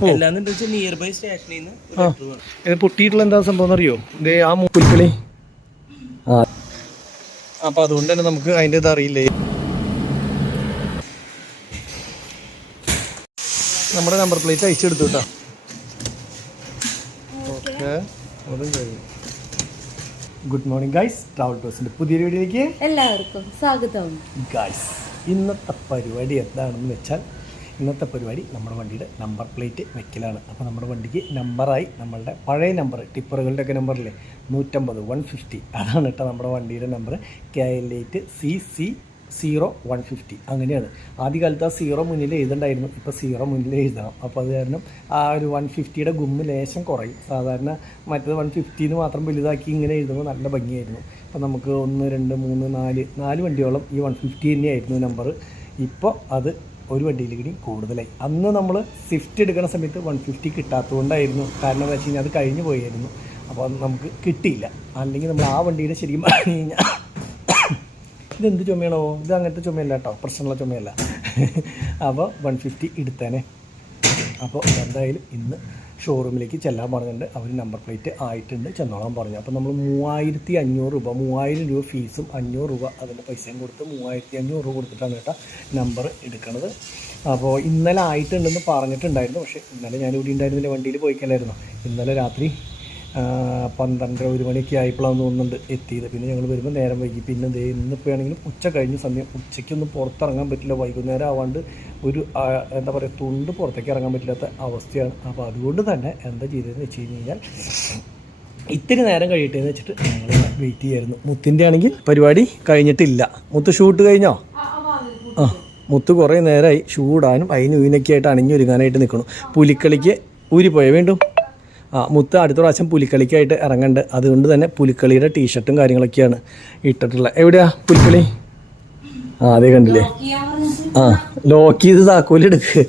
Near by സ്റ്റേഷനിൽ ഇത് പൊട്ടിയിട്ടുള്ള എന്താ സംഭവം അറിയോ? ഇത് ആ പുൽക്കളി. അപ്പൊ അതുകൊണ്ട് തന്നെ നമുക്ക് അതിൻ്റെ ഇത് അറിയില്ലേ. നമ്മുടെ നമ്പർ പ്ലേറ്റ് അയച്ചെടുത്തു കേട്ടോ. ഓക്കെ, അതും കഴിഞ്ഞു. ഗുഡ് മോർണിംഗ് ഗൈസ്, ട്രാവൽ ടൂസിന്റെ പുതിയൊരു വീഡിയോയിലേക്ക് എല്ലാവർക്കും സ്വാഗതം. ഗൈസ്, ഇന്നത്തെ പരിപാടി എന്താണെന്ന് വെച്ചാൽ, ഇന്നത്തെ പരിപാടി നമ്മുടെ വണ്ടിയുടെ നമ്പർ പ്ലേറ്റ് വെക്കലാണ്. അപ്പോൾ നമ്മുടെ വണ്ടിക്ക് നമ്പറായി നമ്മളുടെ പഴയ നമ്പർ, ടിപ്പറുകളുടെയൊക്കെ നമ്പറില്ലേ 150 150, അതാണ് കേട്ടോ നമ്മുടെ വണ്ടിയുടെ നമ്പർ. KL8CC0150 അങ്ങനെയാണ്. ആദ്യകാലത്ത് ആ 0 മുന്നിൽ എഴുതണ്ടായിരുന്നു, ഇപ്പോൾ 0 മുന്നിൽ എഴുതണം. അപ്പോൾ അത് കാരണം ആ ഒരു 150യുടെ ഗുമ്മ് ലേശം കുറയും. സാധാരണ മറ്റേത് 150 മാത്രം വലുതാക്കി ഇങ്ങനെ എഴുതുമ്പോൾ നല്ല ഭംഗിയായിരുന്നു. അപ്പോൾ നമുക്ക് 1 2 3 4 വണ്ടിയോളം ഈ 150 തന്നെയായിരുന്നു നമ്പർ. ഇപ്പോൾ അത് ഒരു വണ്ടിയിലേക്ക് കൂടുതലായി. അന്ന് നമ്മൾ സ്വിഫ്റ്റ് എടുക്കുന്ന സമയത്ത് 150 കിട്ടാത്തതുകൊണ്ടായിരുന്നു. കാരണം എന്താ വെച്ച് കഴിഞ്ഞാൽ അത് കഴിഞ്ഞ് പോയായിരുന്നു. അപ്പോൾ അത് നമുക്ക് കിട്ടിയില്ല. അല്ലെങ്കിൽ നമ്മൾ ആ വണ്ടിയുടെ ശരിക്കും പറഞ്ഞു കഴിഞ്ഞാൽ ഇതെന്ത് ചുമയാണോ, ഇത് അങ്ങനത്തെ ചുമയല്ല കേട്ടോ, പ്രശ്നമുള്ള ചുമയല്ല. അപ്പോൾ 150 എടുത്തേനെ. അപ്പോൾ എന്തായാലും ഇന്ന് ഷോറൂമിലേക്ക് ചെല്ലാൻ പറഞ്ഞിട്ടുണ്ട്. അവർ നമ്പർ പ്ലേറ്റ് ആയിട്ടുണ്ട്, ചെന്നോളാൻ പറഞ്ഞു. അപ്പോൾ നമ്മൾ 3500 രൂപ, 3000 രൂപ ഫീസും 500 രൂപ അതിൻ്റെ പൈസയും കൊടുത്ത് 3500 രൂപ കൊടുത്തിട്ടാണ് കേട്ടോ നമ്പർ എടുക്കുന്നത്. അപ്പോൾ ഇന്നലെ ആയിട്ടുണ്ടെന്ന് പറഞ്ഞിട്ടുണ്ടായിരുന്നു. പക്ഷേ ഇന്നലെ ഞാനിവിടെ ഉണ്ടായിരുന്നില്ല, വണ്ടിയിൽ പോയിക്കലായിരുന്നു. ഇന്നലെ രാത്രി 12 1 മണിയൊക്കെ ആയപ്പോഴാണ് തോന്നുന്നുണ്ട് എത്തിയത്. പിന്നെ ഞങ്ങൾ വരുമ്പോൾ നേരം വൈകി. പിന്നെ ഇന്നിപ്പോൾ ആണെങ്കിലും ഉച്ച കഴിഞ്ഞ സമയം, ഉച്ചയ്ക്കൊന്നും പുറത്തിറങ്ങാൻ പറ്റില്ല. വൈകുന്നേരം ആവാണ്ട് ഒരു എന്താ പറയുക, തുണ്ട് പുറത്തേക്ക് ഇറങ്ങാൻ പറ്റില്ലാത്ത അവസ്ഥയാണ്. അപ്പോൾ അതുകൊണ്ട് തന്നെ എന്താ ചെയ്തതെന്ന് വെച്ച് കഴിഞ്ഞാൽ ഇത്തിരി നേരം കഴിയട്ടെന്ന് വെച്ചിട്ട് ഞങ്ങൾ വെയിറ്റ് ചെയ്യായിരുന്നു. മുത്തിൻ്റെ ആണെങ്കിൽ പരിപാടി കഴിഞ്ഞിട്ടില്ല. മുത്ത് ഷൂട്ട് കഴിഞ്ഞോ? മുത്ത് കുറേ നേരമായി ഷൂടാനും അതിനൊക്കെ ആയിട്ട് അണിഞ്ഞൊരുങ്ങാനായിട്ട് നിൽക്കണം. പുലിക്കളിക്ക് ഊരിപ്പോയോ വീണ്ടും? മുത്ത് അടുത്ത പ്രാവശ്യം പുലിക്കളിക്കായിട്ട് ഇറങ്ങണ്ട്. അതുകൊണ്ട് തന്നെ പുലിക്കളിയുടെ ടീഷർട്ടും കാര്യങ്ങളൊക്കെയാണ് ഇട്ടിട്ടുള്ളത്. എവിടെയാ പുലിക്കളി? അതേ കണ്ടില്ലേ. ലോക്ക് ചെയ്ത് താക്കോലെടുക്ക്.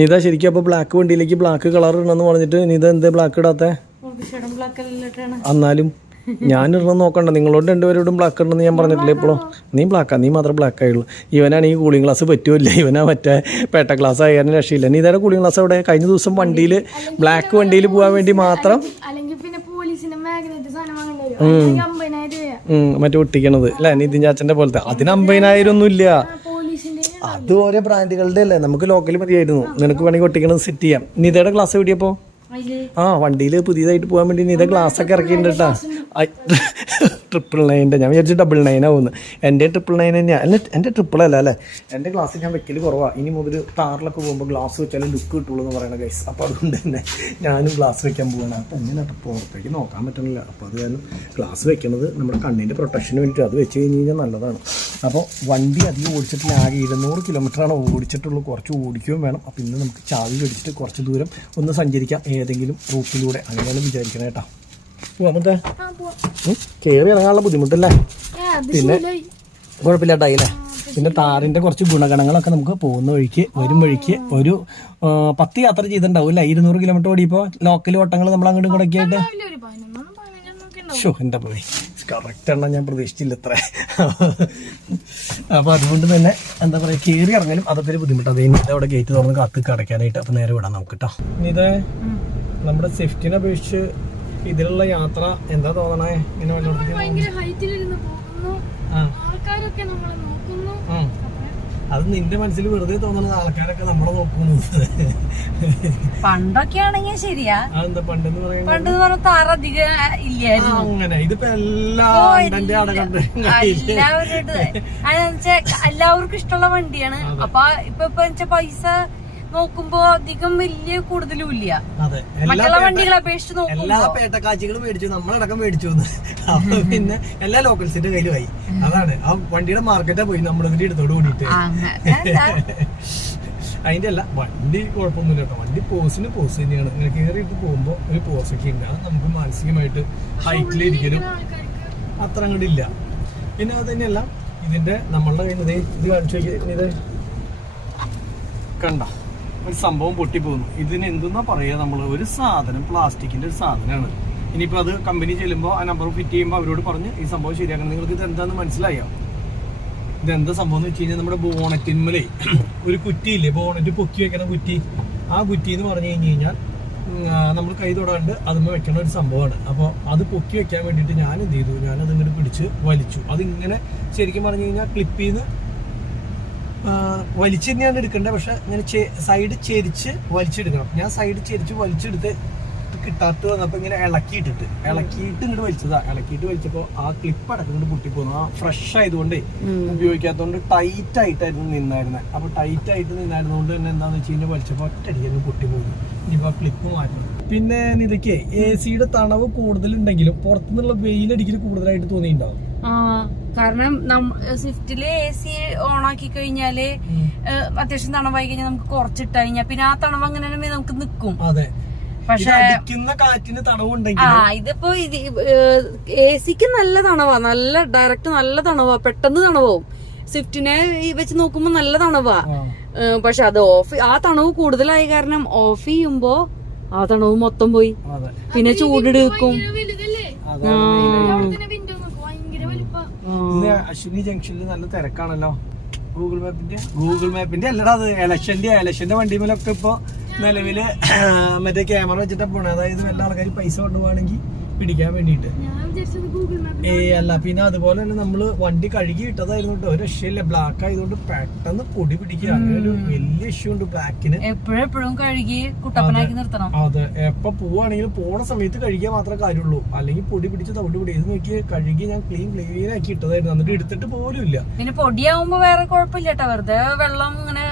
നീതാ ശരിക്കും അപ്പോൾ ബ്ലാക്ക് വണ്ടിയിലേക്ക് ബ്ലാക്ക് കളർ ഇടണമെന്ന് പറഞ്ഞിട്ട് നീത എന്താ ബ്ലാക്ക് ഇടാത്ത? എന്നാലും ഞാനിടണം നോക്കണ്ട, നിങ്ങളോട് രണ്ടുപേരോടും ബ്ലാക്ക് ഇടണമെന്ന് ഞാൻ പറഞ്ഞിട്ടില്ലേ ഇപ്പോഴും? നീ ബ്ലാക്കാ, നീ മാത്രം ബ്ലാക്ക് ആയുള്ളൂ. ഇവനാണെങ്കിൽ കൂളിംഗ് ഗ്ലാസ് പറ്റുമില്ല, ഇവനാ മറ്റേ പേട്ട ക്ലാസ് ആയാലും രക്ഷയില്ല. നീ ഇതേ കൂളിംഗ് ഗ്ലാസ് അവിടെ കഴിഞ്ഞ ദിവസം വണ്ടിയിൽ ബ്ലാക്ക് വണ്ടിയിൽ പോകാൻ വേണ്ടി മാത്രം മറ്റേ ഒട്ടിക്കണത് അല്ലേ, നിതിൻ ചാച്ചൻ്റെ പോലത്തെ. അതിന് 50,000 ഒന്നുമില്ല. അത് ഓരോ ബ്രാൻഡുകളുടെ അല്ലേ, നമുക്ക് ലോക്കൽ മതിയായിരുന്നു. നിനക്ക് വേണമെങ്കിൽ ഒട്ടിക്കണത് സെറ്റ് ചെയ്യാം. നിതയുടെ ക്ലാസ് എവിടെയപ്പോൾ? വണ്ടിയിൽ പുതിയതായിട്ട് പോകാൻ വേണ്ടി നീ ഗ്ലാസ്സൊക്കെ ഇറക്കിയിട്ടുണ്ട് കേട്ടോ. 999, ഞാൻ വിചാരിച്ചു 99 ആവുന്നു. എൻ്റെ 999 തന്നെയാണ്. എൻ്റെ 999 അല്ലേ. എൻ്റെ ഗ്ലാസ് ഞാൻ വെക്കൽ കുറവാണ്. ഇനി മുതൽ കാറിലൊക്കെ പോകുമ്പോൾ ഗ്ലാസ് വെച്ചാലും ലുക്ക് കിട്ടുള്ളൂ എന്ന് പറയണ ഗൈസ്. അപ്പോൾ അതുകൊണ്ട് തന്നെ ഞാനും ഗ്ലാസ് വെക്കാൻ പോകണം. അപ്പോൾ എങ്ങനെ പുറത്തേക്ക് നോക്കാൻ പറ്റണില്ല. അപ്പോൾ അത് കാരണം ഗ്ലാസ് വെക്കുന്നത് നമ്മുടെ കണ്ണിൻ്റെ പ്രൊട്ടക്ഷന് വേണ്ടിയിട്ട് അത് വെച്ച് കഴിഞ്ഞ് കഴിഞ്ഞാൽ നല്ലതാണ്. അപ്പോൾ വണ്ടി അധികം ഓടിച്ചിട്ടില്ല, ആകെ 200 കിലോമീറ്ററാണ് ഓടിച്ചിട്ടുള്ളൂ. കുറച്ച് ഓടിക്കുകയും വേണം. അപ്പോൾ ഇന്ന് നമുക്ക് ചാവി പിടിച്ചിട്ട് കുറച്ച് ദൂരം ഒന്ന് സഞ്ചരിക്കാം, ഏതെങ്കിലും റൂട്ടിലൂടെ. അങ്ങനെയാണ് വിചാരിക്കണേ കേട്ടോ. പോവാമത്തെ കയറി ഇറങ്ങാനുള്ള ബുദ്ധിമുട്ടല്ലേ, പിന്നെ കുഴപ്പമില്ലാട്ടായില്ലേ. പിന്നെ താറിൻ്റെ കുറച്ച് ഗുണഗണങ്ങളൊക്കെ നമുക്ക് പോകുന്ന വഴിക്ക് വരും വഴിക്ക് ഒരു 10 യാത്ര ചെയ്തിട്ടുണ്ടാവും അല്ലേ. 200 കിലോമീറ്റർ ഓടിയപ്പോൾ ലോക്കൽ ഓട്ടങ്ങൾ നമ്മൾ അങ്ങോട്ടും ഇങ്ങോട്ടൊക്കെ ആയിട്ട്. ഷോ എൻ്റെ പോയി കറക്റ്റ് എണ്ണം ഞാൻ പ്രതീക്ഷിച്ചില്ല ഇത്ര. അപ്പോൾ അതുകൊണ്ട് തന്നെ എന്താ പറയുക, കയറി ഇറങ്ങലും അതൊക്കെ ഒരു ബുദ്ധിമുട്ട്. അതേ അവിടെ ഗേറ്റ് തുറന്ന് കാത്ത് കടക്കാനായിട്ട്. അപ്പോൾ നേരെ വിടാം നമുക്ക് കേട്ടോ. ഇത് നമ്മുടെ സ്വിഫ്റ്റിനെ അപേക്ഷിച്ച് ഇതിലുള്ള യാത്ര എന്താ തോന്നണേ? ഇങ്ങനെ അത് നിന്റെ മനസ്സിൽ വെറുതെ തോന്നുന്നത് ആൾക്കാരൊക്കെ നമ്മളെ നോക്കുന്നു. പണ്ടൊക്കെ ആണെങ്കിൽ ശരിയാ. അതെന്താ പണ്ടെന്ന് പറയുന്നത്? താറധികം ഇല്ലായിരുന്നു. അങ്ങനെ ഇതിപ്പോ എല്ലാവരും എല്ലാവർക്കും ഇഷ്ടമുള്ള വണ്ടിയാണ്. അപ്പൊ ഇപ്പൊ പൈസ നോക്കുമ്പോ അധികം വലിയ കൂടുതലും ഇല്ല. മറ്റുള്ള വണ്ടികളെ അപേക്ഷിച്ച് നോക്കുമ്പോ എല്ലാ പേട്ടക്കാച്ചികളും മേടിച്ചു, നമ്മളടക്കം മേടിച്ചു. അപ്പൊ പിന്നെ എല്ലാ ലോക്കൽസിന്റെ കയ്യിലുമായി. അതാണ് ആ വണ്ടിയുടെ മാർക്കറ്റാ പോയി നമ്മളിതിന്റെ അടുത്തോട് കൂടിയിട്ട്. അതിന്റെ അല്ല, വണ്ടി കുഴപ്പമൊന്നുമില്ല കേട്ടോ. വണ്ടി പോസിന് പോസ് തന്നെയാണ്. ഇങ്ങനെ കയറിയിട്ട് പോകുമ്പോൾ ഒരു പോസൊക്കെ ഉണ്ട്. അത് നമുക്ക് മാനസികമായിട്ട് ഹൈറ്റിലിരിക്കലും അത്ര അങ്ങോട്ടില്ല. പിന്നെ അത് തന്നെയല്ല, ഇതിന്റെ നമ്മളുടെ കയ്യിൽ ഇത് കാണിച്ചു നോക്കി. ഇത് കണ്ട ഒരു സംഭവം പൊട്ടിപ്പോകുന്നു. ഇതിന് എന്തെന്നാ പറയുക, നമ്മൾ ഒരു സാധനം പ്ലാസ്റ്റിക്കിന്റെ ഒരു സാധനമാണ്. ഇനിയിപ്പോൾ അത് കമ്പനി ചെല്ലുമ്പോൾ ആ നമ്പർ ഫിറ്റ് ചെയ്യുമ്പോൾ അവരോട് പറഞ്ഞ് ഈ സംഭവം ശരിയാക്കണം. നിങ്ങൾക്ക് ഇത് എന്താണെന്ന് മനസ്സിലായോ? ഇതെന്താ സംഭവം എന്ന് വെച്ച് കഴിഞ്ഞാൽ നമ്മുടെ ബോണറ്റിന്മേലേ ഒരു കുറ്റിയില്ലേ, ബോണറ്റ് പൊക്കി വെക്കുന്ന കുറ്റി, ആ കുറ്റി എന്ന് പറഞ്ഞു കഴിഞ്ഞാൽ നമ്മൾ കൈ തൊടാണ്ട് അതുമ്മ വെക്കണ ഒരു സംഭവമാണ്. അപ്പോൾ അത് പൊക്കി വെക്കാൻ വേണ്ടിയിട്ട് ഞാൻ എന്ത് ചെയ്തു, ഞാനത് ഇങ്ങനെ പിടിച്ച് വലിച്ചു. അതിങ്ങനെ ശരിക്കും പറഞ്ഞു കഴിഞ്ഞാൽ ക്ലിപ്പിൽ നിന്ന് വലിച്ചു തന്നെയാണ് എടുക്കേണ്ടത്. പക്ഷെ ഇങ്ങനെ സൈഡ് ചെരിച്ച് വലിച്ചെടുക്കണം. ഞാൻ സൈഡ് ചെരിച്ച് വലിച്ചെടുത്ത് കിട്ടാത്ത വന്നപ്പോൾ ഇങ്ങനെ ഇളക്കിയിട്ട് ഇങ്ങോട്ട് വലിച്ചതാ. ഇളക്കിയിട്ട് വലിച്ചപ്പോൾ ആ ക്ലിപ്പ് അടക്കം ഇങ്ങോട്ട് പൊട്ടിപ്പോന്നു. ആ ഫ്രഷ് ആയതുകൊണ്ട് ഉപയോഗിക്കാത്തതുകൊണ്ട് ടൈറ്റ് ആയിട്ടായിരുന്നു നിന്നായിരുന്നത്. അപ്പൊ ടൈറ്റ് ആയിട്ട് നിന്നായിരുന്നതുകൊണ്ട് തന്നെ എന്താന്ന് വെച്ച് കഴിഞ്ഞാൽ വലിച്ചപ്പോൾ ഒറ്റയടിക്ക് പൊട്ടിപ്പോകുന്നു. ഇനിയിപ്പോൾ ആ ക്ലിപ്പ് മാറ്റണം. പിന്നെ ഇതൊക്കെ AC-യുടെ തണവ് കൂടുതലുണ്ടെങ്കിലും പുറത്തുനിന്നുള്ള വെയിലടിക്കൽ കൂടുതലായിട്ട് തോന്നിയിട്ടുണ്ടാവും. കാരണം സ്വിഫ്റ്റില് AC ഓൺ ആക്കി കഴിഞ്ഞാല് അത്യാവശ്യം തണവായി കഴിഞ്ഞാൽ നമുക്ക് കുറച്ചിട്ട് കഴിഞ്ഞാൽ പിന്നെ ആ തണവ് അങ്ങനെ നമുക്ക് നിക്കും. അതെ, പക്ഷെ കാറ്റിന് തണവുണ്ടെങ്കിൽ ഇതിപ്പോ AC-ക്ക് നല്ല തണവാ, നല്ല ഡയറക്റ്റ് നല്ല തണവാ, പെട്ടെന്ന് തണവാവും. സ്വിഫ്റ്റിനെ വെച്ച് നോക്കുമ്പോ നല്ല തണവാ. പക്ഷെ അത് ആ തണവ് കൂടുതലായ കാരണം ഓഫ് ചെയ്യുമ്പോ ആ തണവ് മൊത്തം പോയി, പിന്നെ ചൂടെടുക്കും. അശ്വിനി ജംഗ്ഷനിൽ നല്ല തിരക്കാണല്ലോ. ഗൂഗിൾ മാപ്പിന്റെ അല്ലടാ, അത് ഇലക്ഷന്റെ വണ്ടിമേലൊക്കെ ഇപ്പൊ നിലവില് മറ്റേ ക്യാമറ വെച്ചിട്ടാ പോണേ. അതായത് എല്ലാ ആൾക്കാരും പൈസ കൊണ്ടുപോവാണെങ്കിൽ പിടിക്കാൻ വേണ്ടിട്ട്. അല്ല, പിന്നെ അതുപോലെ തന്നെ നമ്മള് വണ്ടി കഴുകി ഇട്ടതായിരുന്നു കേട്ടോ. ഒരു രക്ഷയില്ല, ബ്ലാക്ക് ആയതുകൊണ്ട് പെട്ടെന്ന് പൊടി പിടിക്കുക. അങ്ങനെ ഒരു വലിയ ഇഷ്യൂ ഉണ്ട് ബ്ലാക്കിന്. എപ്പോഴും കഴുകി കുട്ടപ്പനാക്കി നിർത്തണം. അതെ, എപ്പൊ പോവാണെങ്കിലും പോണ സമയത്ത് കഴുകിയാൽ മാത്രമേ കാര്യമുള്ളൂ. അല്ലെങ്കിൽ പൊടി പിടിച്ച് തവിട്ട് പൊടി ഇത് നോക്കി കഴുകി ഞാൻ ക്ലീൻ ആക്കി ഇട്ടതായിരുന്നു. എന്നിട്ട് എടുത്തിട്ട് പോലും ഇല്ല. പിന്നെ പൊടിയാവുമ്പോ വേറെ കുഴപ്പമില്ല കേട്ടോ, വെറുതെ വെള്ളം ഇങ്ങനെ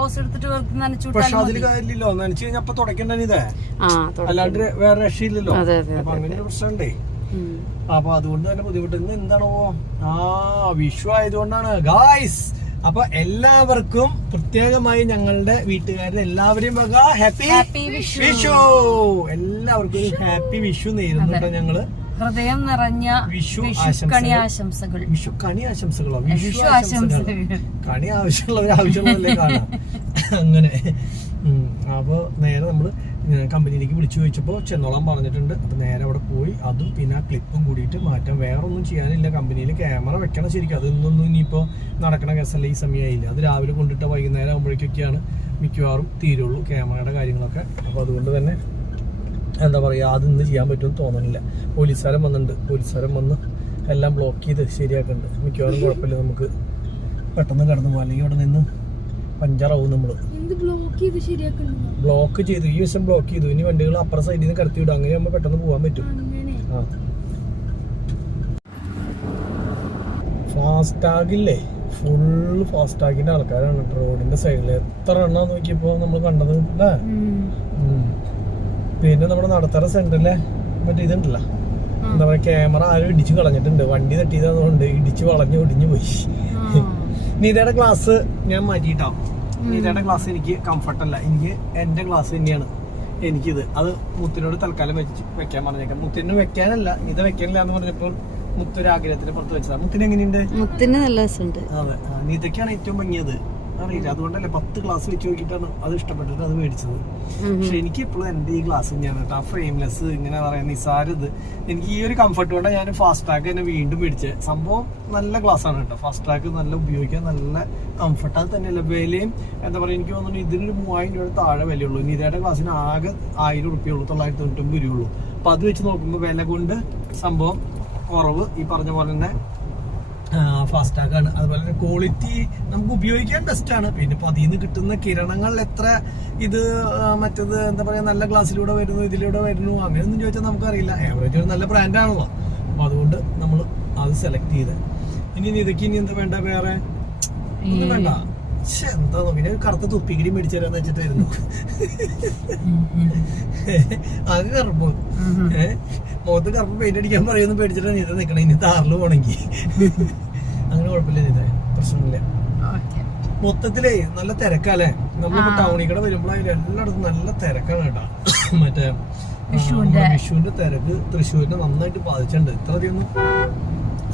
ഓസ് എടുത്തിട്ട് നനച്ചു. പക്ഷെ അതിൽ കാര്യമില്ലല്ലോ, നനച്ചു കഴിഞ്ഞാൽ അപ്പൊ തുടക്കണ്ടേ ഇതേ, അല്ലാണ്ട് വേറെ രക്ഷയില്ലല്ലോ. അപ്പൊ അങ്ങനെ ഒരു പ്രശ്നമുണ്ടേ. അപ്പൊ അതുകൊണ്ട് തന്നെ ബുദ്ധിമുട്ട്. ഇന്ന് എന്താണോ വിഷു ആയതുകൊണ്ടാണ് ഗായ്സ്. അപ്പൊ എല്ലാവർക്കും പ്രത്യേകമായി ഞങ്ങളുടെ വീട്ടുകാരുടെ എല്ലാവരെയും ഹാപ്പി വിഷു. എല്ലാവർക്കും ഹാപ്പി വിഷു നേരുന്നുണ്ടോ ഞങ്ങള്. ഹൃദയം നിറഞ്ഞ വിഷു ആശംസകൾ. വിഷു കണി ആശംസകളോ? വിഷു ആശംസകൾ. കണി ആവശ്യമുള്ളവരെ കാണാം അങ്ങനെ. അപ്പോൾ നേരെ നമ്മള് കമ്പനിയിലേക്ക് വിളിച്ചു ചോദിച്ചപ്പോൾ ചെന്നോളാൻ പറഞ്ഞിട്ടുണ്ട്. അപ്പൊ നേരെ അവിടെ പോയി അതും പിന്നെ ആ ക്ലിപ്പും കൂടിയിട്ട് മാറ്റാം. വേറെ ഒന്നും ചെയ്യാനില്ല. കമ്പനിയിൽ ക്യാമറ വെക്കണം ശരിക്കും. അതൊന്നും ഇനിയിപ്പോ നടക്കണ കേസല്ല, ഈ സമയമായില്ല. അത് രാവിലെ കൊണ്ടിട്ട് വൈകുന്നേരം ആകുമ്പോഴേക്കൊക്കെയാണ് മിക്കവാറും തീരുള്ളൂ ക്യാമറയുടെ കാര്യങ്ങളൊക്കെ. അപ്പൊ അതുകൊണ്ട് തന്നെ എന്താ പറയുക, അതൊന്നും ചെയ്യാൻ പറ്റുമെന്ന് തോന്നുന്നില്ല. പോലീസുകാരൻ വന്നിട്ടുണ്ട്. പോലീസുകാരൻ വന്ന് എല്ലാം ബ്ലോക്ക് ചെയ്ത് ശരിയാക്കുന്നുണ്ട്. മിക്കവാറും കുഴപ്പമില്ല, നമുക്ക് പെട്ടെന്ന് കടന്നു പോകാം. അല്ലെങ്കിൽ അവിടെ നിന്ന് പഞ്ചറാവും നമ്മള്. ബ്ലോക്ക് ചെയ്തു, ഈ വശം ബ്ലോക്ക് ചെയ്തു. ഇനി വണ്ടികൾ അപ്പുറ സൈഡിൽ നിന്ന് കടത്തി വിടും. അങ്ങനെ ആകുമ്പോൾ പെട്ടെന്ന് പോകാൻ പറ്റും. ഫാസ്ടാഗില്ലേ, ഫുള്ള് ഫാസ്ടാഗിന്റെ ആൾക്കാരാണ് റോഡിന്റെ സൈഡിൽ. എത്ര എണ്ണ നോക്കിയപ്പോ നമ്മൾ കണ്ടത് അല്ലേ. പിന്നെ നമ്മുടെ നടത്തറ സെന്ററിലെ മറ്റേ ഇതുണ്ടല്ലോ, എന്താ പറയാ, ക്യാമറ ആരും ഇടിച്ചു കളഞ്ഞിട്ടുണ്ട്. വണ്ടി തട്ടിയതുകൊണ്ട് ഇടിച്ചു വളഞ്ഞു ഒടിഞ്ഞു പോയി. നീതയുടെ ക്ലാസ് ഞാൻ മാറ്റിയിട്ടോ. നീതയുടെ ക്ലാസ് എനിക്ക് കംഫർട്ടല്ല. എനിക്ക് എന്റെ ക്ലാസ് തന്നെയാണ് എനിക്കിത്. അത് മുത്തിനോട് തൽക്കാലം വെക്കാൻ പറഞ്ഞേക്കാം. മുത്തിന് വെക്കാനല്ല, നീത വെക്കാനില്ല എന്ന് പറഞ്ഞപ്പോൾ മുത്തൊരു ആഗ്രഹത്തിന് പുറത്ത് വെച്ചതാ. മുത്തിന് എങ്ങനെയുണ്ട്? മുത്തിന് നല്ല രസമുണ്ട്. അതെ, നീതയ്ക്കാണ് ഏറ്റവും ഭംഗിയത്. അറിയില്ല, അതുകൊണ്ടല്ലേ 10 ക്ലാസ് വെച്ച് നോക്കിയിട്ടാണ് അത് ഇഷ്ടപ്പെട്ടിട്ട് അത് മേടിച്ചത്. പക്ഷെ എനിക്ക് ഇപ്പോഴും എന്റെ ഈ ക്ലാസ് തന്നെയാണ് കേട്ടോ. ആ ഫ്രെയിംലെസ് ഇങ്ങനെ പറയാൻ നിസാരത്. എനിക്ക് ഈ ഒരു കംഫർട്ട് കൊണ്ടാണ് ഞാൻ ഫാസ്റ്റ് ട്രാക്ക് തന്നെ വീണ്ടും മേടിച്ചത്. സംഭവം നല്ല ക്ലാസ് ആണ് കേട്ടോ. ഫാസ്റ്റ് ട്രാക്ക് നല്ല ഉപയോഗിക്കാൻ നല്ല കംഫർട്ട്. അത് തന്നെയല്ല, വിലയും എന്താ പറയുക, എനിക്ക് തോന്നുന്നു ഇതിനൊരു 3000 രൂപ താഴെ വിലയുള്ളൂ. നീതയുടെ ക്ലാസ്സിന് ആകെ 1000 രൂപയുള്ളൂ, 999 രൂപയുള്ളൂ. അപ്പൊ അത് വെച്ച് നോക്കുമ്പോൾ വില കൊണ്ട് സംഭവം കുറവ്. ഈ പറഞ്ഞ പോലെ തന്നെ ഫാസ്റ്റ് ടാഗാണ്. അതുപോലെ തന്നെ ക്വാളിറ്റി നമുക്ക് ഉപയോഗിക്കാൻ ബെസ്റ്റാണ്. പിന്നെ ഇപ്പൊ അതിൽ നിന്ന് കിട്ടുന്ന കിരണങ്ങൾ എത്ര ഇത് മറ്റത് എന്താ പറയാ നല്ല ഗ്ലാസ്സിലൂടെ വരുന്നു, ഇതിലൂടെ വരുന്നു, അങ്ങനെയൊന്നും ചോദിച്ചാൽ നമുക്കറിയില്ല. ആവറേജ് ഒരു നല്ല ബ്രാൻഡാണല്ലോ. അപ്പൊ അതുകൊണ്ട് നമ്മൾ അത് സെലക്ട് ചെയ്ത്. ഇനി ഇതൊക്കെ ഇനി എന്താ വേണ്ട, വേറെ ഒന്നും വേണ്ട. എന്താ നോക്കി ഞാൻ കറുത്ത തുപ്പിക്കിടി മേടിച്ചു തരാന്ന് വെച്ചിട്ടായിരുന്നു. അത് കറുപ്പ് മുഖത്ത് കറുപ്പ് പെയിന്റ് അടിക്കാൻ പറയുമെന്ന് പേടിച്ചിട്ടാണ് നീത നിക്കണേ. ഇനി താറില് പോണെങ്കി അങ്ങനെ കുഴപ്പമില്ല, നീത പ്രശ്നമില്ല. മൊത്തത്തിലേ നല്ല തിരക്കല്ലേ. നമ്മളിപ്പോ ടൗണിൽ കൂടെ വരുമ്പോഴായാലും എല്ലായിടത്തും നല്ല തിരക്കാണ് കേട്ടോ. മറ്റേ വിഷുവിന്റെ തിരക്ക് തൃശ്ശൂരിനെ നന്നായിട്ട് ബാധിച്ചിട്ടുണ്ട്. ഇത്ര അധികമൊന്നും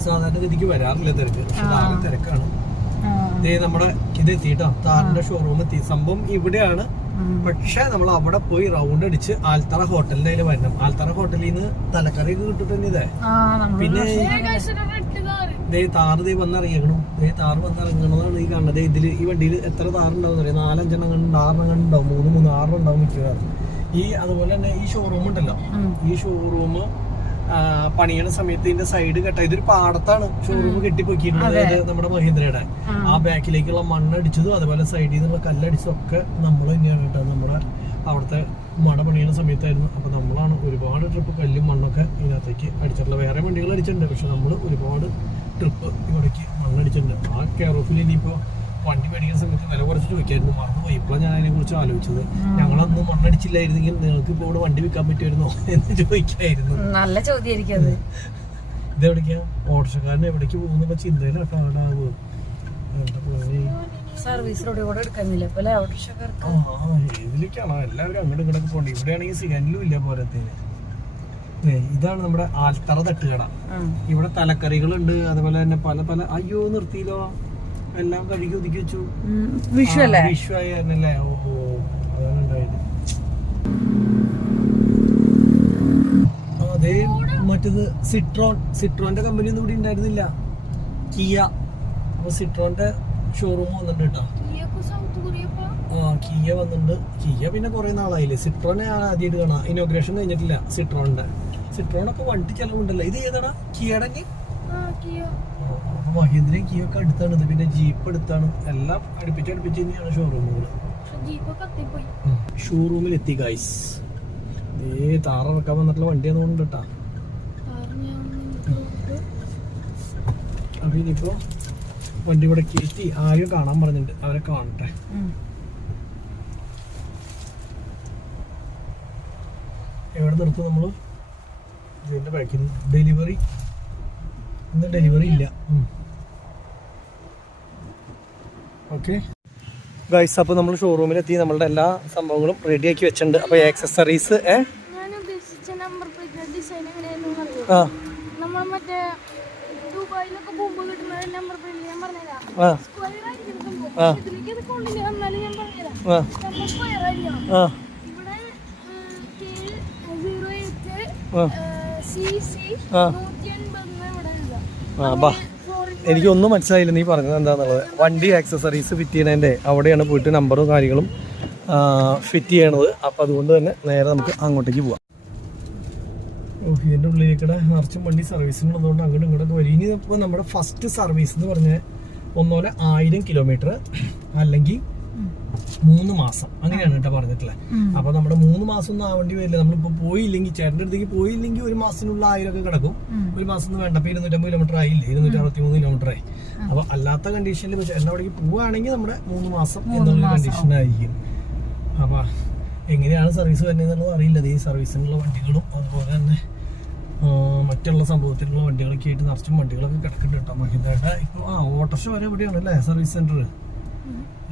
സാധാരണഗതിക്ക് വരാറില്ല തിരക്ക്. പക്ഷെ ആകെ തിരക്കാണ്. നമ്മുടെ ഇത് എത്തിട്ടോ, താറിന്റെ ഷോറൂം എത്തി. സംഭവം ഇവിടെയാണ്. പക്ഷെ നമ്മൾ അവിടെ പോയി റൗണ്ട് അടിച്ച് ആൽത്തറ ഹോട്ടലിന്റെ അതിൽ വരണം. ആൽത്തറ ഹോട്ടലിൽ നിന്ന് തലക്കറിയൊക്കെ കിട്ടും തന്നെ. ഇതേ പിന്നെ താറ് വന്നിറങ്ങിയേക്കണു. താറ് വന്നിറങ്ങണതാണ് ഈ കാണുന്നത്. ഇതിൽ ഈ വണ്ടിയിൽ എത്ര താറുണ്ടാവും അറിയാം? 4-5 കണ്ട് 6 ഉണ്ടാവും, 3-6 ഉണ്ടാവും മിക്കവാറും. അതുപോലെ തന്നെ ഈ ഷോറൂം ഉണ്ടല്ലോ, ഈ ഷോറൂം പണിയണ സമയത്ത് ഇതിന്റെ സൈഡ് കെട്ട, ഇതൊരു പാടത്താണ് ഷോറൂം കെട്ടിപ്പൊക്കിയിട്ടുള്ളത്. അതായത് നമ്മുടെ മഹീന്ദ്രയുടെ ആ ബാക്കിലേക്കുള്ള മണ്ണടിച്ചതും അതുപോലെ സൈഡിൽ നിന്നുള്ള കല്ലടിച്ചതും ഒക്കെ നമ്മൾ തന്നെയാണ് കേട്ടോ. നമ്മുടെ അവിടുത്തെ മട പണിയുന്ന സമയത്തായിരുന്നു. അപ്പൊ നമ്മളാണ് ഒരുപാട് ട്രിപ്പ് കല്ലും മണ്ണൊക്കെ ഇതിനകത്തേക്ക് അടിച്ചിട്ടുള്ളത്. വേറെ വണ്ടികൾ അടിച്ചിട്ടുണ്ട്, പക്ഷെ നമ്മൾ ഒരുപാട് ട്രിപ്പ് ഇവിടേക്ക് മണ്ണടിച്ചിട്ടുണ്ട്. ആ കെയർ ഓഫിൽ ഇനിയിപ്പോ വണ്ടി മേടിക്കുന്ന സമയത്ത് വില കുറച്ച് ചോദിക്കായിരുന്നു, മറന്നുപോയി. ഇപ്പോഴാണ് ഞാൻ അതിനെ കുറിച്ച് ആലോചിച്ചത്. ഞങ്ങളന്ന് മണ്ണടിച്ചില്ലായിരുന്നെങ്കിൽ നിങ്ങൾക്ക് ഇപ്പോൾ ഇവിടെ വണ്ടി വിൽക്കാൻ പറ്റുമായിരുന്നോ എന്ന് ചോദിക്കായിരുന്നു. നല്ല ചോദ്യമായിരിക്കും അത്. ഇതെവിടേക്കാ ഓട്ടോക്കാരൻ എവിടേക്ക് പോകുന്ന ചിന്തയിലാട്ടോ അവിടെ സർവീസ് റോഡ് കൂടെ എടുക്കുന്നില്ല. ഇതിലേക്കാണോ എല്ലാവരും അങ്ങോട്ടും ഇങ്ങോട്ടൊക്കെ പോകണ്ടേ? ഇവിടെയാണെങ്കിൽ സിഗ്നലും ഇല്ല പോലത്തേന്. ഇതാണ് നമ്മുടെ ആൽത്തറ തട്ടുകട. ഇവിടെ തലക്കറികളുണ്ട്, അതുപോലെ തന്നെ പല പല. അയ്യോ നിർത്തിയില്ലോ, എല്ലാം കഴുകി ഒതുക്കി വെച്ചു. വിഷു ആയിരുന്നല്ലേ? ഓ അതാണ് ഉണ്ടായത്. അതേ മറ്റത് സിട്രോന്റെ കമ്പനി ഒന്നും ഇവിടെ ഉണ്ടായിരുന്നില്ല, കിയ. അപ്പൊ സിട്രോന്റെ ഷോറൂം വന്നിട്ടുണ്ട് കേട്ടോ. കിയ വന്നിട്ടുണ്ട്. കിയ പിന്നെ കുറെ നാളായില്ലേ. സിട്രോനെ ആണ് ആദ്യമായിട്ട് കാണാം. ഇനോഗ്രേഷൻ കഴിഞ്ഞിട്ടില്ല സിട്രോണൊക്കെ വണ്ടി ചെലവുണ്ടല്ലോ. ഇത് ഏതാണ്? കിയയുടെ മഹീന്ദ്രയും കിയൊക്കെ അടുത്താണ്. പിന്നെ ജീപ്പ് അടുത്താണ്. എല്ലാം അടുപ്പിച്ച് തന്നെയാണ് ഷോറൂമുകൾ. ഷോറൂമിൽ എത്തി ഗൈസ്. താറിറക്കാൻ വന്നിട്ടുള്ള വണ്ടിയാന്ന് തോന്നുന്നുണ്ട് കേട്ടാ. അപ്പൊ ഇനിയിപ്പോ വണ്ടി ഇവിടെ കയറ്റി ആരും കാണാൻ പറഞ്ഞിട്ടുണ്ട്, അവരെ കാണട്ടെ. എവിടെ നിർത്തും നമ്മള്? ഇതിന്റെ ബാക്കിൽ ഡെലിവറി. ഇന്ന് ഡെലിവറി ഇല്ല. ഓക്കെ ഗൈസ്, അപ്പോൾ നമ്മൾ ഷോറൂമിലെത്തി. നമ്മളുടെ എല്ലാ സംഭവങ്ങളും റെഡിയാക്കി വെച്ചിട്ടുണ്ട്. അപ്പോൾ ആക്സസറീസ് എനിക്കൊന്നും മനസ്സിലായില്ല നീ പറഞ്ഞത് എന്താണെന്നുള്ളത്. വണ്ടി ആക്സസറീസ് ഫിറ്റ് ചെയ്യണതിൻ്റെ അവിടെയാണ് പോയിട്ട് നമ്പറും കാര്യങ്ങളും ഫിറ്റ് ചെയ്യണത്. അപ്പോൾ അതുകൊണ്ട് തന്നെ നേരെ നമുക്ക് അങ്ങോട്ടേക്ക് പോവാം. ഇതിൻ്റെ ഉള്ളിലേക്കിടെ നിറച്ചും വണ്ടി സർവീസിനുള്ളതുകൊണ്ട് അങ്ങോട്ടും ഇങ്ങോട്ടൊക്കെ വരും. ഇനി ഇപ്പോൾ നമ്മുടെ ഫസ്റ്റ് സർവീസ് എന്ന് പറഞ്ഞാൽ ഒന്നുപോലെ 1000 കിലോമീറ്റർ അല്ലെങ്കിൽ 3 മാസം അങ്ങനെയാണ് കേട്ടോ പറഞ്ഞിട്ടുള്ളത്. അപ്പൊ നമ്മുടെ 3 മാസം ഒന്നും ആവേണ്ടി വരില്ല. നമ്മളിപ്പോ പോയില്ലെങ്കിൽ, ചേട്ടൻ്റെ അടുത്തേക്ക് പോയില്ലെങ്കിൽ 1 മാസത്തിനുള്ള 1000 ഒക്കെ കിടക്കും. 1 മാസം ഒന്നും വേണ്ട. ഇപ്പൊ 250 കിലോമീറ്റർ ആയില്ലേ, 263 കിലോമീറ്റർ ആയി. അപ്പൊ അല്ലാത്ത കണ്ടീഷനിൽ ചേട്ടൻ്റെ അവിടേക്ക് പോവുകയാണെങ്കിൽ നമ്മുടെ 3 മാസം എന്നുള്ള കണ്ടീഷനായിരിക്കും. അപ്പൊ എങ്ങനെയാണ് സർവീസ് വരുന്നതെന്നുള്ളത് അറിയില്ല. ഈ സർവീസിനുള്ള വണ്ടികളും അതുപോലെ തന്നെ മറ്റുള്ള സംഭവത്തിലുള്ള വണ്ടികളൊക്കെ ആയിട്ട് നിറച്ചും വണ്ടികളൊക്കെ കിടക്കുന്നുണ്ട് കേട്ടോ. മഹീന്ദ്രയുടെ ഇപ്പൊ ഓട്ടോറിക്ഷ വരെ ഇവിടെയാണ് അല്ലേ സർവീസ് സെന്റർ.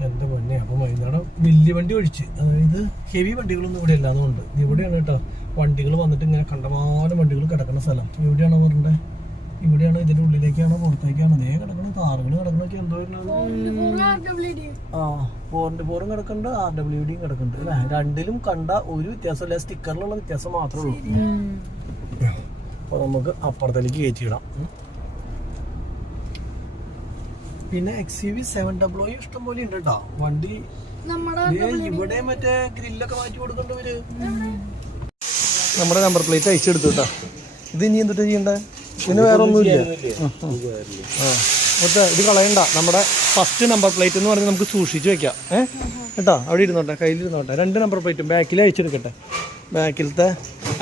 എന്റെ പൊന്നെ. അപ്പൊ മഹീന്ദ്രയുടെ വലിയ വണ്ടി ഒഴിച്ച്, അതായത് ഹെവി വണ്ടികളൊന്നും ഇവിടെ അല്ലാന്നുണ്ട് ഇവിടെയാണ് കേട്ടോ വണ്ടികൾ വന്നിട്ട് ഇങ്ങനെ കണ്ടമാനം വണ്ടികൾ കിടക്കുന്ന സ്ഥലം. ഇവിടെയാണോ പറഞ്ഞത്? ഇവിടെയാണ്. ഇതിന്റെ ഉള്ളിലേക്കാണോ പുറത്തേക്കാണോ? അതേ കിടക്കുന്ന താറുകൾ കിടക്കണൊക്കെ എന്തോ 4x4 കിടക്കുന്നുണ്ട്, RWDയും കിടക്കുന്നുണ്ട് അല്ലേ. രണ്ടിലും കണ്ട ഒരു വ്യത്യാസമില്ല, സ്റ്റിക്കറിലുള്ള വ്യത്യാസം മാത്രമേ ഉള്ളൂ. അപ്പൊ നമുക്ക് അപ്പുറത്തേക്ക് കയറ്റിയിടാം. പിന്നെ XUV 700 ഇഷ്ടം പോലെ ഉണ്ട് കേട്ടോ വണ്ടി. ഇവിടെ മറ്റേ ഗ്രില്ലൊക്കെ മാറ്റി കൊടുക്കേണ്ടവര്. നമ്മുടെ നമ്പർ പ്ലേറ്റ് അയച്ചെടുത്തു കേട്ടോ. ഇത് ഇനി എന്തിട്ട് ചെയ്യണ്ടേ? പിന്നെ വേറെ ഒന്നുമില്ല. ഇത് കളയണ്ട. നമ്മുടെ ഫസ്റ്റ് നമ്പർ പ്ലേറ്റ് എന്ന് പറഞ്ഞാൽ നമുക്ക് സൂക്ഷിച്ച് വെക്കാം. കേട്ടോ, അവിടെ ഇരുന്നോട്ടെ, കയ്യിലിരുന്നോട്ടെ. 2 നമ്പർ പ്ലേറ്റും ബാക്കിൽ അയച്ചെടുക്കട്ടെ. ബാക്കിലത്തെ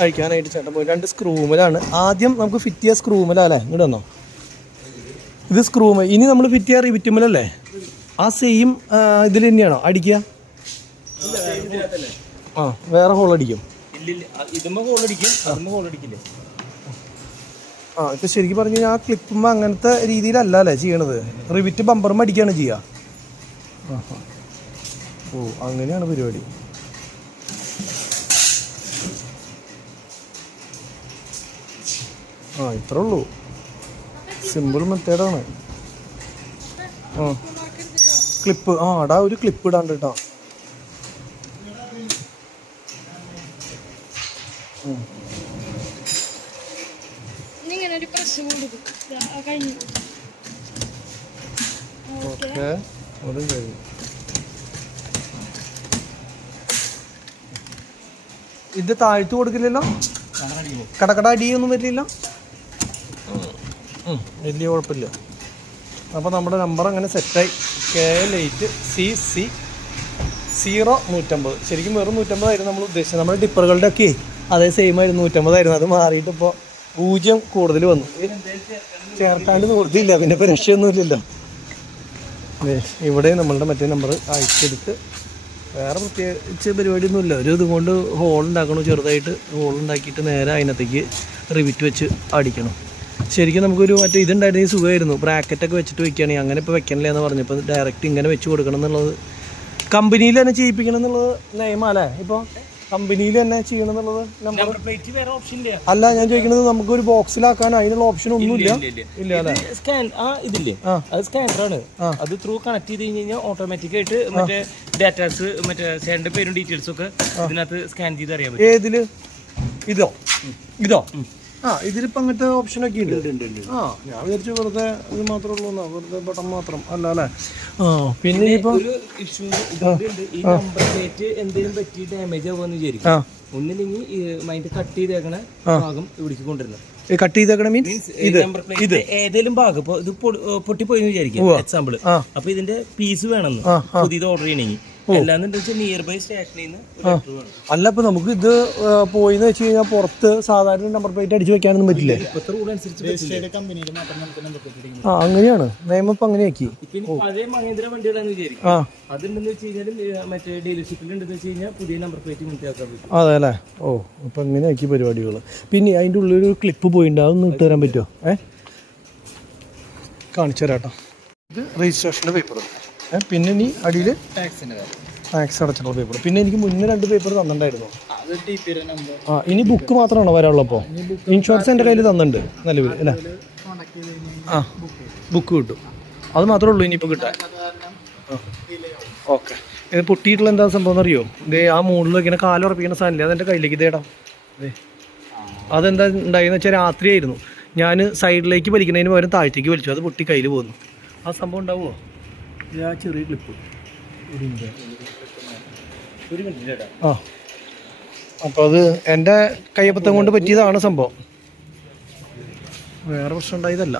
അഴിക്കാനായിട്ട് ചേട്ടൻ പോയി 2 സ്ക്രൂമലാണ് ആദ്യം നമുക്ക് ഫിറ്റ് ചെയ്യുക. സ്ക്രൂമലല്ലേ ഇങ്ങോട്ട് വന്നോ. ഇത് സ്ക്രൂമ. ഇനി നമ്മൾ ഫിറ്റ് ചെയ്യുക റിവിറ്റുമലല്ലേ? ആ സെയിം ഇതിൽ തന്നെയാണോ അടിക്കുക? വേറെ ഹോൾ അടിക്കും. ഇപ്പൊ ശരിക്കും പറഞ്ഞു കഴിഞ്ഞാൽ ആ ക്ലിപ്പുമ്പോൾ അങ്ങനത്തെ രീതിയിലല്ല അല്ലേ ചെയ്യണത്. റിവിറ്റ് ബമ്പറും അടിക്കുകയാണ് ചെയ്യുക. ഓ അങ്ങനെയാണ് പരിപാടി. ഇത്രേ ഉള്ളൂ. സിമ്പിൾ മെത്തേഡാണ്. ക്ലിപ്പ് അടാ ഒരു ക്ലിപ്പ് ഇടാണ്ട് കേട്ടോ. അതും കഴിഞ്ഞു. ഇത് താഴ്ത്തു കൊടുക്കില്ലല്ലോ, കടക്കട അടിയൊന്നും വരില്ല, വലിയ കുഴപ്പമില്ല. അപ്പോൾ നമ്മുടെ നമ്പർ അങ്ങനെ സെറ്റായി. KL8CC 0 ശരിക്കും വെറും 150 നമ്മൾ ഉദ്ദേശിച്ചത്. നമ്മുടെ ടിപ്പറുകളുടെ ഒക്കെ അതേ സെയിം ആയിരുന്നു, 150. അത് മാറിയിട്ട് ഇപ്പോൾ 0 കൂടുതൽ വന്നു. ചേർക്കാണ്ട് നിവൃത്തിയില്ല, പിന്നെ ഇപ്പോൾ രക്ഷയൊന്നുമില്ലല്ലോ. ഇവിടെ നമ്മളുടെ മറ്റേ നമ്പർ അയച്ചെടുത്ത് വേറെ പ്രത്യേകിച്ച് പരിപാടിയൊന്നുമില്ല. ഒരു ഇതുകൊണ്ട് ഹോൾ ഉണ്ടാക്കണം, ചെറുതായിട്ട് ഹോൾ ഉണ്ടാക്കിയിട്ട് നേരെ അതിനകത്തേക്ക് റിവിറ്റ് വെച്ച് അടിക്കണം. ശരിക്കും നമുക്കൊരു മറ്റേ ഇതുണ്ടായിരുന്നെങ്കിൽ സുഖമായിരുന്നു, ബ്രാക്കറ്റൊക്കെ വെച്ചിട്ട് വെക്കുകയാണെങ്കിൽ. അങ്ങനെ ഇപ്പോൾ വെക്കണില്ല എന്ന് പറഞ്ഞപ്പോൾ ഡയറക്റ്റ് ഇങ്ങനെ വെച്ച് കൊടുക്കണം എന്നുള്ളത്, കമ്പനിയിൽ തന്നെ ചെയ്യിപ്പിക്കണം എന്നുള്ളത് നിയമമല്ലേ? ഇപ്പോൾ കമ്പനിയിൽ തന്നെ ചെയ്യണം എന്നുള്ളത് നമ്പർ പ്ലേറ്റ് വേറെ ഓപ്ഷൻ ഇല്ല. അല്ല, ഞാൻ ചോദിക്കുന്നത് നമുക്കൊരു ബോക്സിലാക്കാൻ അതിനുള്ള ഓപ്ഷൻ ഒന്നുമില്ല. ഇല്ല അല്ലേ? സ്കാൻ ഇതില്ലേ, അത് സ്കാനറാണ്. അത് ത്രൂ കണക്ട് ചെയ്ത് കഴിഞ്ഞാൽ ഓട്ടോമാറ്റിക് ആയിട്ട് മറ്റേ ഡാറ്റാസ്, മറ്റേ സാറിന്റെ പേരും ഡീറ്റെയിൽസും ഒക്കെ ഇതിനകത്ത് സ്കാൻ ചെയ്ത് അറിയാൻ പറ്റും. ഏതില്? ഇതോ? ഇതിലിപ്പോൾ അങ്ങനത്തെ ഓപ്ഷനൊക്കെ ഉണ്ട്. ഞാൻ വിചാരിച്ചു വെറുതെ ഇത് മാത്രമേ ഉള്ളൂ, വെറുതെ ബട്ടൺ മാത്രം അല്ല അല്ലേ? പിന്നെ ഇപ്പൊ ഒരു ഇഷ്യൂ ഈ നമ്പർ പ്ലേറ്റ് എന്തെങ്കിലും പറ്റി ഡാമേജ് ആവുമെന്ന് വിചാരിക്കും. ഒന്നില്ലെങ്കിൽ മൈൻഡ് കട്ട് ചെയ്തേക്കണ ഭാഗം ഇവിടേക്ക് കൊണ്ടുവരണം. കട്ട് ചെയ്തേക്കണ മീൻസ് ഇത് ഏതെങ്കിലും ഭാഗം ഇപ്പൊ ഇത് പൊട്ടിപ്പോയെന്ന് വിചാരിക്കും, എക്സാമ്പിൾ. അപ്പൊ ഇതിന്റെ പീസ് വേണമെന്ന് പുതിയത് ഓർഡർ ചെയ്യണമെങ്കിൽ നിയർ ബൈ സ്റ്റേഷനിൽ നിന്ന്. അല്ല, ഇപ്പൊ നമുക്ക് ഇത് പോയിന്ന് വെച്ച് കഴിഞ്ഞാൽ പുറത്ത് സാധാരണ നമ്പർ പ്ലേറ്റ് അടിച്ചു വെക്കാനൊന്നും പറ്റില്ല. ഇപ്പോഴത്തെ റൂൾ അനുസരിച്ച് അങ്ങനെയാണ് നിയമം, ഇപ്പൊ അങ്ങനെയാക്കി. പഴയ മഹേന്ദ്ര വണ്ടികളാന്ന് വിചാരിക്കും, അതുണ്ടെന്ന് വെച്ച് കഴിഞ്ഞാൽ മറ്റേ ഡീലർഷിപ്പിൽ ഉണ്ടെന്ന് വെച്ച് കഴിഞ്ഞാൽ പുതിയ നമ്പർ പ്ലേറ്റ് മനസ്സിലാക്കാൻ പറ്റും. അതെ അല്ലേ? അപ്പൊ അങ്ങനെയാക്കി പരിപാടികൾ. പിന്നെ അതിൻ്റെ ഉള്ളിലൊരു ക്ലിപ്പ് പോയിട്ടുണ്ട്, അതൊന്ന് ഇട്ട് തരാൻ പറ്റുമോ? കാണിച്ചു തരാട്ടോ. ഇത് രജിസ്ട്രേഷൻ്റെ പേപ്പർ. പിന്നെ ഇനി അടിയിൽ ടാക്സ് അടച്ചിട്ടുള്ള പേപ്പർ. പിന്നെ എനിക്ക് മുന്നേ 2 പേപ്പർ തന്നിട്ടുണ്ടായിരുന്നു. ഇനി ബുക്ക് മാത്രമാണോ വരാനുള്ളപ്പോൾ? ഇൻഷുറൻസ് എൻ്റെ കയ്യിൽ തന്നിട്ടുണ്ട് നിലവിൽ അല്ലേ? ബുക്ക് കിട്ടും, അത് മാത്രമേ ഉള്ളൂ ഇനിയിപ്പോൾ കിട്ടാൻ. ഓക്കെ. ഇത് പൊട്ടിയിട്ടുള്ള എന്താ സംഭവം എന്നറിയോ? ഇതേ ആ മുകളിൽ വയ്ക്കുന്ന കാലുറപ്പിക്കുന്ന സാധനമില്ലേ, അതെൻ്റെ കയ്യിലേക്ക് ഇതേടാ. അതെന്താ ഉണ്ടായെന്ന് വെച്ചാൽ രാത്രിയായിരുന്നു, ഞാൻ സൈഡിലേക്ക് വലിക്കുന്നതിന് പകരം താഴത്തേക്ക് വലിച്ചു, അത് പൊട്ടി കയ്യിൽ പോകുന്നു. ആ സംഭവം ഉണ്ടാവുമോ? ആ ചെറിയ ക്ലിപ്പ് അപ്പോൾ അത് എൻ്റെ കയ്യപ്പത്തം കൊണ്ട് പറ്റിയതാണ് സംഭവം, വേറെ പ്രശ്നം ഉണ്ടായതല്ല.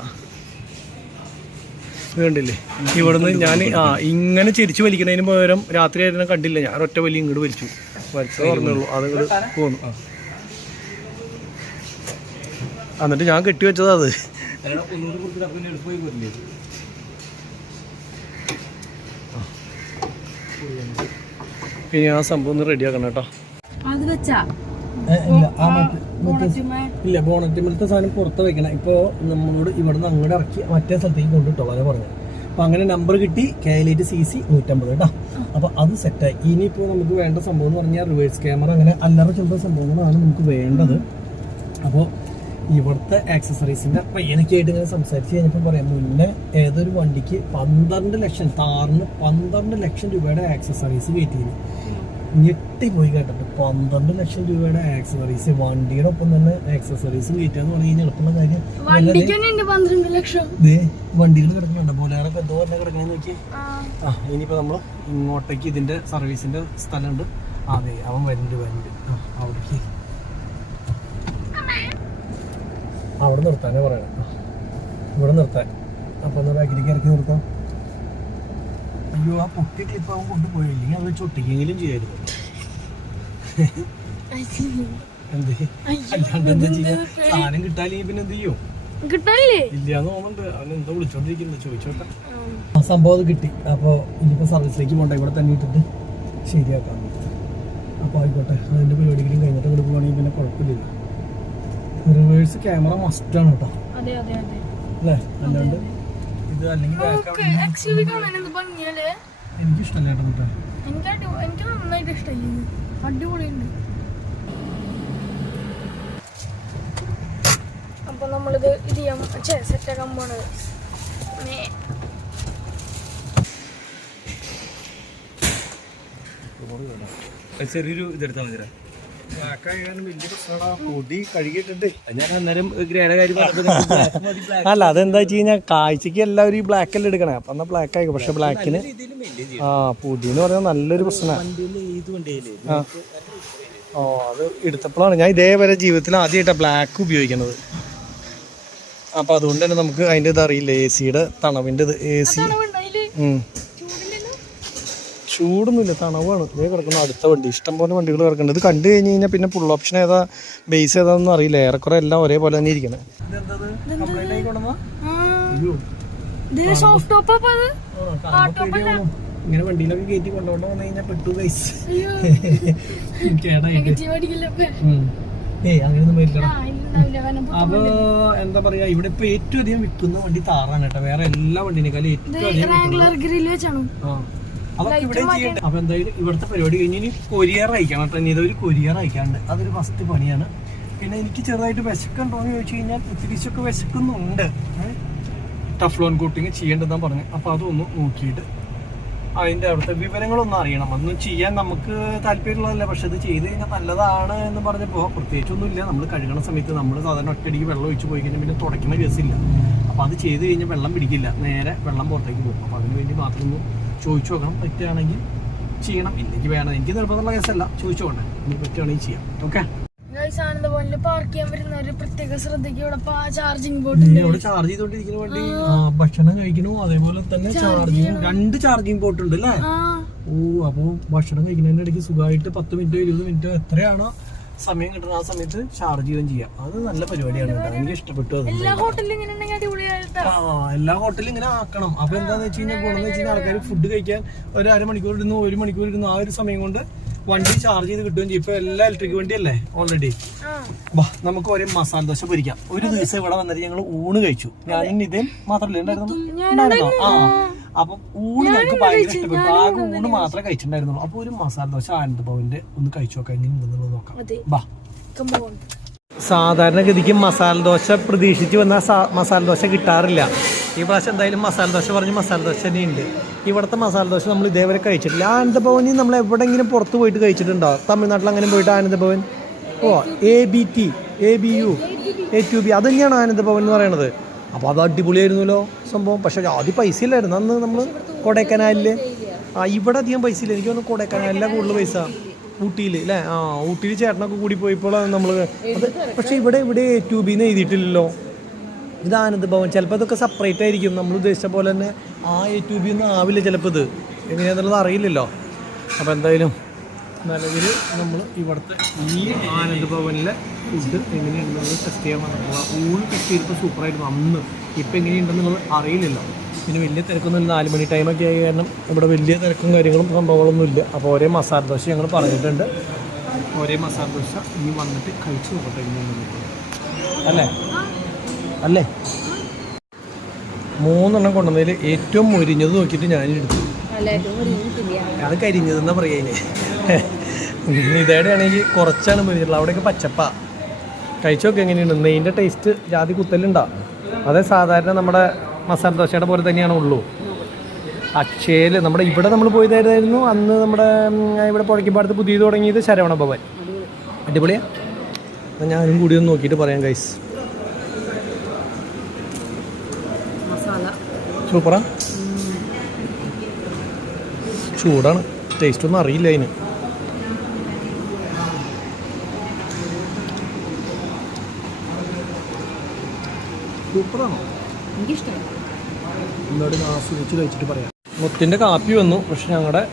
വേണ്ടില്ലേ? ഇവിടുന്ന് ഞാൻ ഇങ്ങനെ ചിരിച്ച് വലിക്കുന്നതിന് പകരം രാത്രി ആയിരുന്നു കണ്ടില്ല, ഞാൻ ഒറ്റ വലിയ ഇങ്ങോട്ട് വലിച്ചു പറഞ്ഞുള്ളൂ, അത് ഇങ്ങോട്ട് പോന്നു. എന്നിട്ട് ഞാൻ കെട്ടിവെച്ചതാ അത്. ഇനി ആ സംഭവം ഒന്ന് റെഡിയാക്കണം കേട്ടോ. ഇല്ല, ബോണറ്റിമലത്തെ സാധനം പുറത്ത് വെക്കണം. ഇപ്പോൾ നമ്മളോട് ഇവിടെ നിന്ന് അങ്ങോട്ട് ഇറക്കി മറ്റേ സ്ഥലത്തേക്ക് കൊണ്ടുവിട്ടോ അതെ പറഞ്ഞു. അപ്പോൾ അങ്ങനെ നമ്പർ കിട്ടി, KL8CC 150 കേട്ടോ. അപ്പോൾ അത് സെറ്റായി. ഇനിയിപ്പോൾ നമുക്ക് വേണ്ട സംഭവം എന്ന് പറഞ്ഞാൽ റിവേഴ്സ് ക്യാമറ, അങ്ങനെ അല്ലറ ചില സംഭവങ്ങളാണ് നമുക്ക് വേണ്ടത്. അപ്പോൾ ഇവിടുത്തെ ആക്സസറീസിൻ്റെ പയ്യനൊക്കെ ആയിട്ട് ഇങ്ങനെ സംസാരിച്ച് കഴിഞ്ഞപ്പോൾ പറയാം, മുന്നേ ഏതൊരു വണ്ടിക്ക് 12 ലക്ഷം, താറിന് 12 ലക്ഷം രൂപയുടെ ആക്സസറീസ് കയറ്റിയിരുന്നു. ഞെട്ടിപ്പോയി കേട്ടിട്ട്. 12 ലക്ഷം രൂപയുടെ ആക്സസറീസ്, വണ്ടിയുടെ ഒപ്പം തന്നെ ആക്സസറീസ് കയറ്റാന്ന് പറഞ്ഞു കഴിഞ്ഞാൽ എളുപ്പമുള്ള കാര്യം. വണ്ടിയിൽ കിടക്കുന്നുണ്ട്, ബോലേറൊക്കെ എന്തോ തന്നെ കിടക്കാൻ നോക്കി. ഇനിയിപ്പോൾ നമ്മൾ ഇങ്ങോട്ടേക്ക് ഇതിൻ്റെ സർവീസിൻ്റെ സ്ഥലമുണ്ട്. അതെ, അവൻ വരുന്നുണ്ട്. അവിടേക്ക് അവിടെ നിർത്താനേ പറയണം, ഇവിടെ നിർത്താൻ. അപ്പോൾ എന്നാൽ ബാക്കിലേക്ക് ഇറക്കി നിർത്താം. അയ്യോ, ആ പൊട്ടി ക്ലിപ്പ് അവൻ കൊണ്ടുപോയില്ലെങ്കിൽ അത് ചൊട്ടിക്കെങ്കിലും ചെയ്യായിരുന്നു. അല്ലാണ്ട് എന്താ ചെയ്യാ? സാധനം കിട്ടാല്ലെങ്കിൽ പിന്നെ എന്ത് ചെയ്യും? ഇല്ലാന്ന് തോന്നുന്നുണ്ട്. അവൻ എന്താ വിളിച്ചോണ്ടിരിക്കുന്നത്, ചോദിച്ചോട്ടെ. ആ സംഭവം അത് കിട്ടി. അപ്പോൾ ഇനിയിപ്പോൾ സർവീസിലേക്ക് പോകണ്ട, ഇവിടെ തന്നെ ഇട്ടിട്ട് ശരിയാക്കാം. അപ്പോൾ ആയിക്കോട്ടെ, അതിൻ്റെ പരിപാടികളും കഴിഞ്ഞിട്ട് ഇവിടെ പോവുകയാണെങ്കിൽ പിന്നെ കുഴപ്പമില്ല. റിവേഴ്സ് ക്യാമറ മസ്റ്റാണ് കേട്ടോ, അല്ലേ? അല്ലാണ്ട് ഇത് അല്ലെങ്കിൽ എനിക്കിഷ്ടമല്ല കേട്ടോ. എനിക്ക് നന്നായിട്ട് ഇഷ്ടമായി, അടിപൊളിയുണ്ട്. അപ്പൊ നമ്മളിത് ഇത് ചെയ്യാൻ സെറ്റാക്കാൻ പോണത്. ചെറിയൊരു ഇതെടുത്താൽ മതി. പൊടി കഴുകിയിട്ടുണ്ട്. ഞാൻ അന്നേരം ഗ്രേയുടെ കാര്യം പറഞ്ഞപ്പോൾ അല്ല അതെന്താ വെച്ച് കഴിഞ്ഞാൽ കാഴ്ചക്ക് എല്ലാവരും ഈ ബ്ലാക്ക് അല്ലേ എടുക്കണേ, അപ്പൊ എന്നാ ബ്ലാക്ക് ആയിക്കോ. പക്ഷെ ബ്ലാക്കിന് പൊടി എന്ന് പറയുന്നത് നല്ലൊരു പ്രശ്നമാണ്. അത് എടുത്തപ്പോഴാണ് ഞാൻ ഇതേവരെ ജീവിതത്തിൽ ആദ്യമായിട്ടാണ് ബ്ലാക്ക് ഉപയോഗിക്കുന്നത്. അപ്പൊ അതുകൊണ്ട് തന്നെ നമുക്ക് അതിൻ്റെ ഇത് അറിയില്ല, എ സിയുടെ തണവിൻ്റെ ഇത്. എ സി ചൂടൊന്നുമില്ല, തണവാണ്. ഇതേ കിടക്കുന്ന അടുത്ത വണ്ടി, ഇഷ്ടംപോലെ വണ്ടികൾ കിടക്കുന്നുണ്ട്. ഇത് കണ്ടു കഴിഞ്ഞ് കഴിഞ്ഞാൽ പിന്നെ ഫുൾ ഓപ്ഷൻ ഏതാ ബേസ് ഏതാണെന്ന് അറിയില്ല. ഏറെക്കുറെ എല്ലാം ഒരേപോലെ തന്നെ ഇരിക്കുന്നത്. ഇങ്ങനെ വണ്ടിയിലൊക്കെ കയറ്റി കൊണ്ടുപോകണ്ട വന്നു കഴിഞ്ഞാൽ പെട്ടു ഗൈസ്. അങ്ങനെയൊന്നും വരില്ല. അപ്പൊ എന്താ പറയാ, ഇവിടെ ഇപ്പൊ ഏറ്റവും അധികം വിൽക്കുന്ന വണ്ടി താറാണ് കേട്ടോ. വേറെ എല്ലാ വണ്ടിനേക്കാളും ഏറ്റവും അധികം അതൊക്കെ ഇവിടെ ചെയ്യട്ടെ. അപ്പൊ എന്തായാലും ഇവിടുത്തെ പരിപാടി കഴിഞ്ഞ് ഇനി കൊരിയർ അയക്കണം കേട്ടോ. ഇനി ഇതൊരു കൊരിയർ അയക്കാണ്ട്, അതൊരു ഫസ്റ്റ് പണിയാണ്. പിന്നെ എനിക്ക് ചെറുതായിട്ട് വിശക്കുണ്ടോന്ന് ചോദിച്ചു കഴിഞ്ഞാൽ ഒത്തിരിച്ചൊക്കെ വിശക്കുന്നുണ്ട്. ടഫ്ലോൺ കോട്ടിങ് ചെയ്യേണ്ടതെന്ന് പറഞ്ഞു. അപ്പൊ അതൊന്ന് നോക്കിയിട്ട് അതിൻ്റെ അവിടുത്തെ വിവരങ്ങളൊന്നും അറിയണം. അതൊന്നും ചെയ്യാൻ നമുക്ക് താല്പര്യമുള്ളതല്ല, പക്ഷെ ഇത് ചെയ്ത് കഴിഞ്ഞാൽ നല്ലതാണ് എന്ന് പറഞ്ഞപ്പോൾ പ്രത്യേകിച്ചൊന്നുമില്ല. നമ്മൾ കഴുകണ സമയത്ത് നമ്മൾ സാധാരണ ഒറ്റയടിക്ക് വെള്ളം ഒഴിച്ച് പോയി കഴിഞ്ഞാൽ പിന്നെ തുടയ്ക്കുന്ന കേസില്ല. അപ്പോൾ അത് ചെയ്ത് കഴിഞ്ഞാൽ വെള്ളം പിടിക്കില്ല, നേരെ വെള്ളം പുറത്തേക്ക് പോകും. അപ്പോൾ അതിന് വേണ്ടി മാത്രം ഒന്ന് ചോദിച്ചു നോക്കണം. പറ്റുകയാണെങ്കിൽ ചെയ്യണം, ഇല്ലെങ്കിൽ വേണം. എനിക്ക് നിർബന്ധമുള്ള കേസല്ല, ചോദിച്ചു നോക്കണ്ടേ. ഇനി പറ്റുകയാണെങ്കിൽ ചെയ്യാം. ഓക്കെ. ആനന്ദഭവനിൽ പാർക്ക് ചെയ്യാൻ വരുന്നവര് പ്രത്യേക ശ്രദ്ധയ്ക്ക് ഇവിടെ ചാർജിങ് ബോർഡ് ഇവിടെ ചാർജ് ചെയ്തോണ്ടിരിക്കുന്ന വണ്ടി ഭക്ഷണം കഴിക്കണു, അതേപോലെ തന്നെ ചാർജിങ് 2 ചാർജിങ് പോർട്ട് ഉണ്ട് അല്ലേ? ഓ, അപ്പൊ ഭക്ഷണം കഴിക്കുന്നതിന്റെ ഇടയ്ക്ക് സുഖമായിട്ട് 10 മിനിറ്റോ 20 മിനിറ്റോ എത്രയാണോ സമയം കിട്ടുന്ന ആ സമയത്ത് ചാർജ് ചെയ്യുകയും ചെയ്യാം. അത് നല്ല പരിപാടിയാണ് കേട്ടോ, എനിക്ക് ഇഷ്ടപ്പെട്ടു. എല്ലാ ഹോട്ടലിലും എല്ലാ ഹോട്ടലിലും ഇങ്ങനെ ആക്കണം. അപ്പൊ എന്താന്ന് വെച്ച് കഴിഞ്ഞാൽ ഗുണം എന്ന് വെച്ച് കഴിഞ്ഞാൽ ആൾക്കാർ ഫുഡ് കഴിക്കാൻ ഒരു അരമണിക്കൂർ ഇരുന്നു 1 മണിക്കൂർ ഇരുന്നു, ആ ഒരു സമയം കൊണ്ട് വണ്ടി ചാർജ് ചെയ്ത് കിട്ടുകയും ചെയ്യും. ഇപ്പൊ എല്ലാം ഇലക്ട്രിക് വണ്ടിയല്ലേ ഓൾറെഡി. നമുക്ക് ഒരേ മസാല ദോശ പൊരിക്കാം. ഒരു ദിവസം ഇവിടെ വന്നിട്ട് ഞങ്ങൾ ഊണ് കഴിച്ചു. ഞാനും ഇതേ മാത്രമല്ലേ ഉണ്ടായിരുന്നോ? അപ്പൊ ഊണ് ഞങ്ങൾക്ക് ഭയങ്കര ഇഷ്ടപ്പെട്ടു. ആകെ ഊണ് മാത്രമേ കഴിച്ചിട്ടുണ്ടായിരുന്നുള്ളൂ. അപ്പൊ ഒരു മസാല ദോശ ആനന്ദഭവന്റെ ഒന്ന് കഴിച്ചു നോക്കാം, എങ്ങനെ ഉണ്ടെന്നുള്ളത് നോക്കാം. സാധാരണഗതിക്ക് മസാല ദോശ പ്രതീക്ഷിച്ച് വന്നാൽ മസാല ദോശ കിട്ടാറില്ല. ഈ പ്രാവശ്യം എന്തായാലും മസാല ദോശ പറഞ്ഞ് മസാല ദോശ തന്നെ ഉണ്ട്. ഇവിടുത്തെ മസാല ദോശ നമ്മൾ ഇതേവരെ കഴിച്ചിട്ടില്ല. ആനന്ദഭവനിൽ നമ്മൾ എവിടെയെങ്കിലും പുറത്ത് പോയിട്ട് കഴിച്ചിട്ടുണ്ടോ? തമിഴ്നാട്ടിൽ അങ്ങനെ പോയിട്ട് ആനന്ദഭവൻ ABT ABU A2B അത് തന്നെയാണ് ആനന്ദഭവൻ എന്ന് പറയണത്. അപ്പോൾ അത് അടിപൊളിയായിരുന്നല്ലോ സംഭവം. പക്ഷേ ആദ്യം പൈസ ഇല്ലായിരുന്നു അന്ന് നമ്മൾ കൊടൈക്കനാലിൽ. ഇവിടെ അധികം പൈസ ഇല്ല, എനിക്ക് തോന്നുന്നു കൊടൈക്കനാലിലാണ് കൂടുതൽ പൈസ. ഊട്ടിയിൽ അല്ലേ? ഊട്ടിയിൽ ചേട്ടനൊക്കെ കൂടി പോയപ്പോൾ നമ്മൾ അത്. പക്ഷേ ഇവിടെ A2B എന്ന് എഴുതിയിട്ടില്ലല്ലോ. ഇത് ആനന്ദഭവൻ. ചിലപ്പോൾ ഇതൊക്കെ സെപ്പറേറ്റ് ആയിരിക്കും. നമ്മൾ ഉദ്ദേശിച്ച പോലെ തന്നെ A2B ഒന്നും ആവില്ല ചിലപ്പോൾ. ഇത് എങ്ങനെയാണെന്നുള്ളത് അറിയില്ലല്ലോ. അപ്പോൾ എന്തായാലും നിലവിൽ നമ്മൾ ഇവിടുത്തെ ഈ ആനന്ദഭവനിലെ ഫുഡ് എങ്ങനെയുണ്ടെന്നുള്ളത് ടെസ്റ്റ് ചെയ്യാൻ പറഞ്ഞിട്ടുള്ള ഊണ് ടെസ്റ്റ് ചെയ്തപ്പോൾ സൂപ്പറായിരുന്നു അന്ന്. ഇപ്പം എങ്ങനെയുണ്ടെന്നുള്ളത് അറിയില്ലല്ലോ. പിന്നെ വലിയ തിരക്കൊന്നുമില്ല, 4 മണി ടൈമൊക്കെ ആയി കാരണം ഇവിടെ വലിയ തിരക്കും കാര്യങ്ങളും സംഭവങ്ങളൊന്നും ഇല്ല. അപ്പോൾ ഒരേ മസാല ദോശ ഞങ്ങൾ പറഞ്ഞിട്ടുണ്ട്. ഒരേ മസാല ദോശ ഇനി വന്നിട്ട് കഴിച്ചു നോക്കട്ടെ അല്ലേ? 3 കൊണ്ടുവന്നതിൽ ഏറ്റവും മൊരിഞ്ഞത് നോക്കിയിട്ട് ഞാനെടുത്തു. അത് കരിഞ്ഞതെന്നാ പറയുക. ഇതേടെ ആണെങ്കിൽ കുറച്ചാണ് മൊരിഞ്ഞിട്ടുള്ളത്. അവിടെയൊക്കെ പച്ചപ്പാ. കഴിച്ചൊക്കെ എങ്ങനെയുണ്ട്? നെയ്യിൻ്റെ ടേസ്റ്റ് ജാതി കുത്തലുണ്ടാ? അതേ സാധാരണ നമ്മുടെ മസാല ദോശയുടെ പോലെ തന്നെയാണ് ഉള്ളൂ. അക്ഷയയിൽ നമ്മുടെ ഇവിടെ നമ്മൾ പോയതായിരുന്നു അന്ന്. നമ്മുടെ ഇവിടെ പുഴയ്ക്കപ്പാടത്ത് പുതിയത് തുടങ്ങിയത് ശരവണ ഭവൻ. അടിപൊളിയാണ്. ഞാനും കൂടി ഒന്ന് നോക്കിയിട്ട് പറയാം ഗൈസ്. സൂപ്പറാ, ചൂടാണ്, ടേസ്റ്റ് ഒന്നും അറിയില്ല അതിന്. സൂപ്പറാണോ? എന്നോട് ആസ്വദിച്ച് കഴിച്ചിട്ട് പറയാം. മുത്തിൻ്റെ കാപ്പി വന്നു, പക്ഷെ ഞങ്ങളുടെ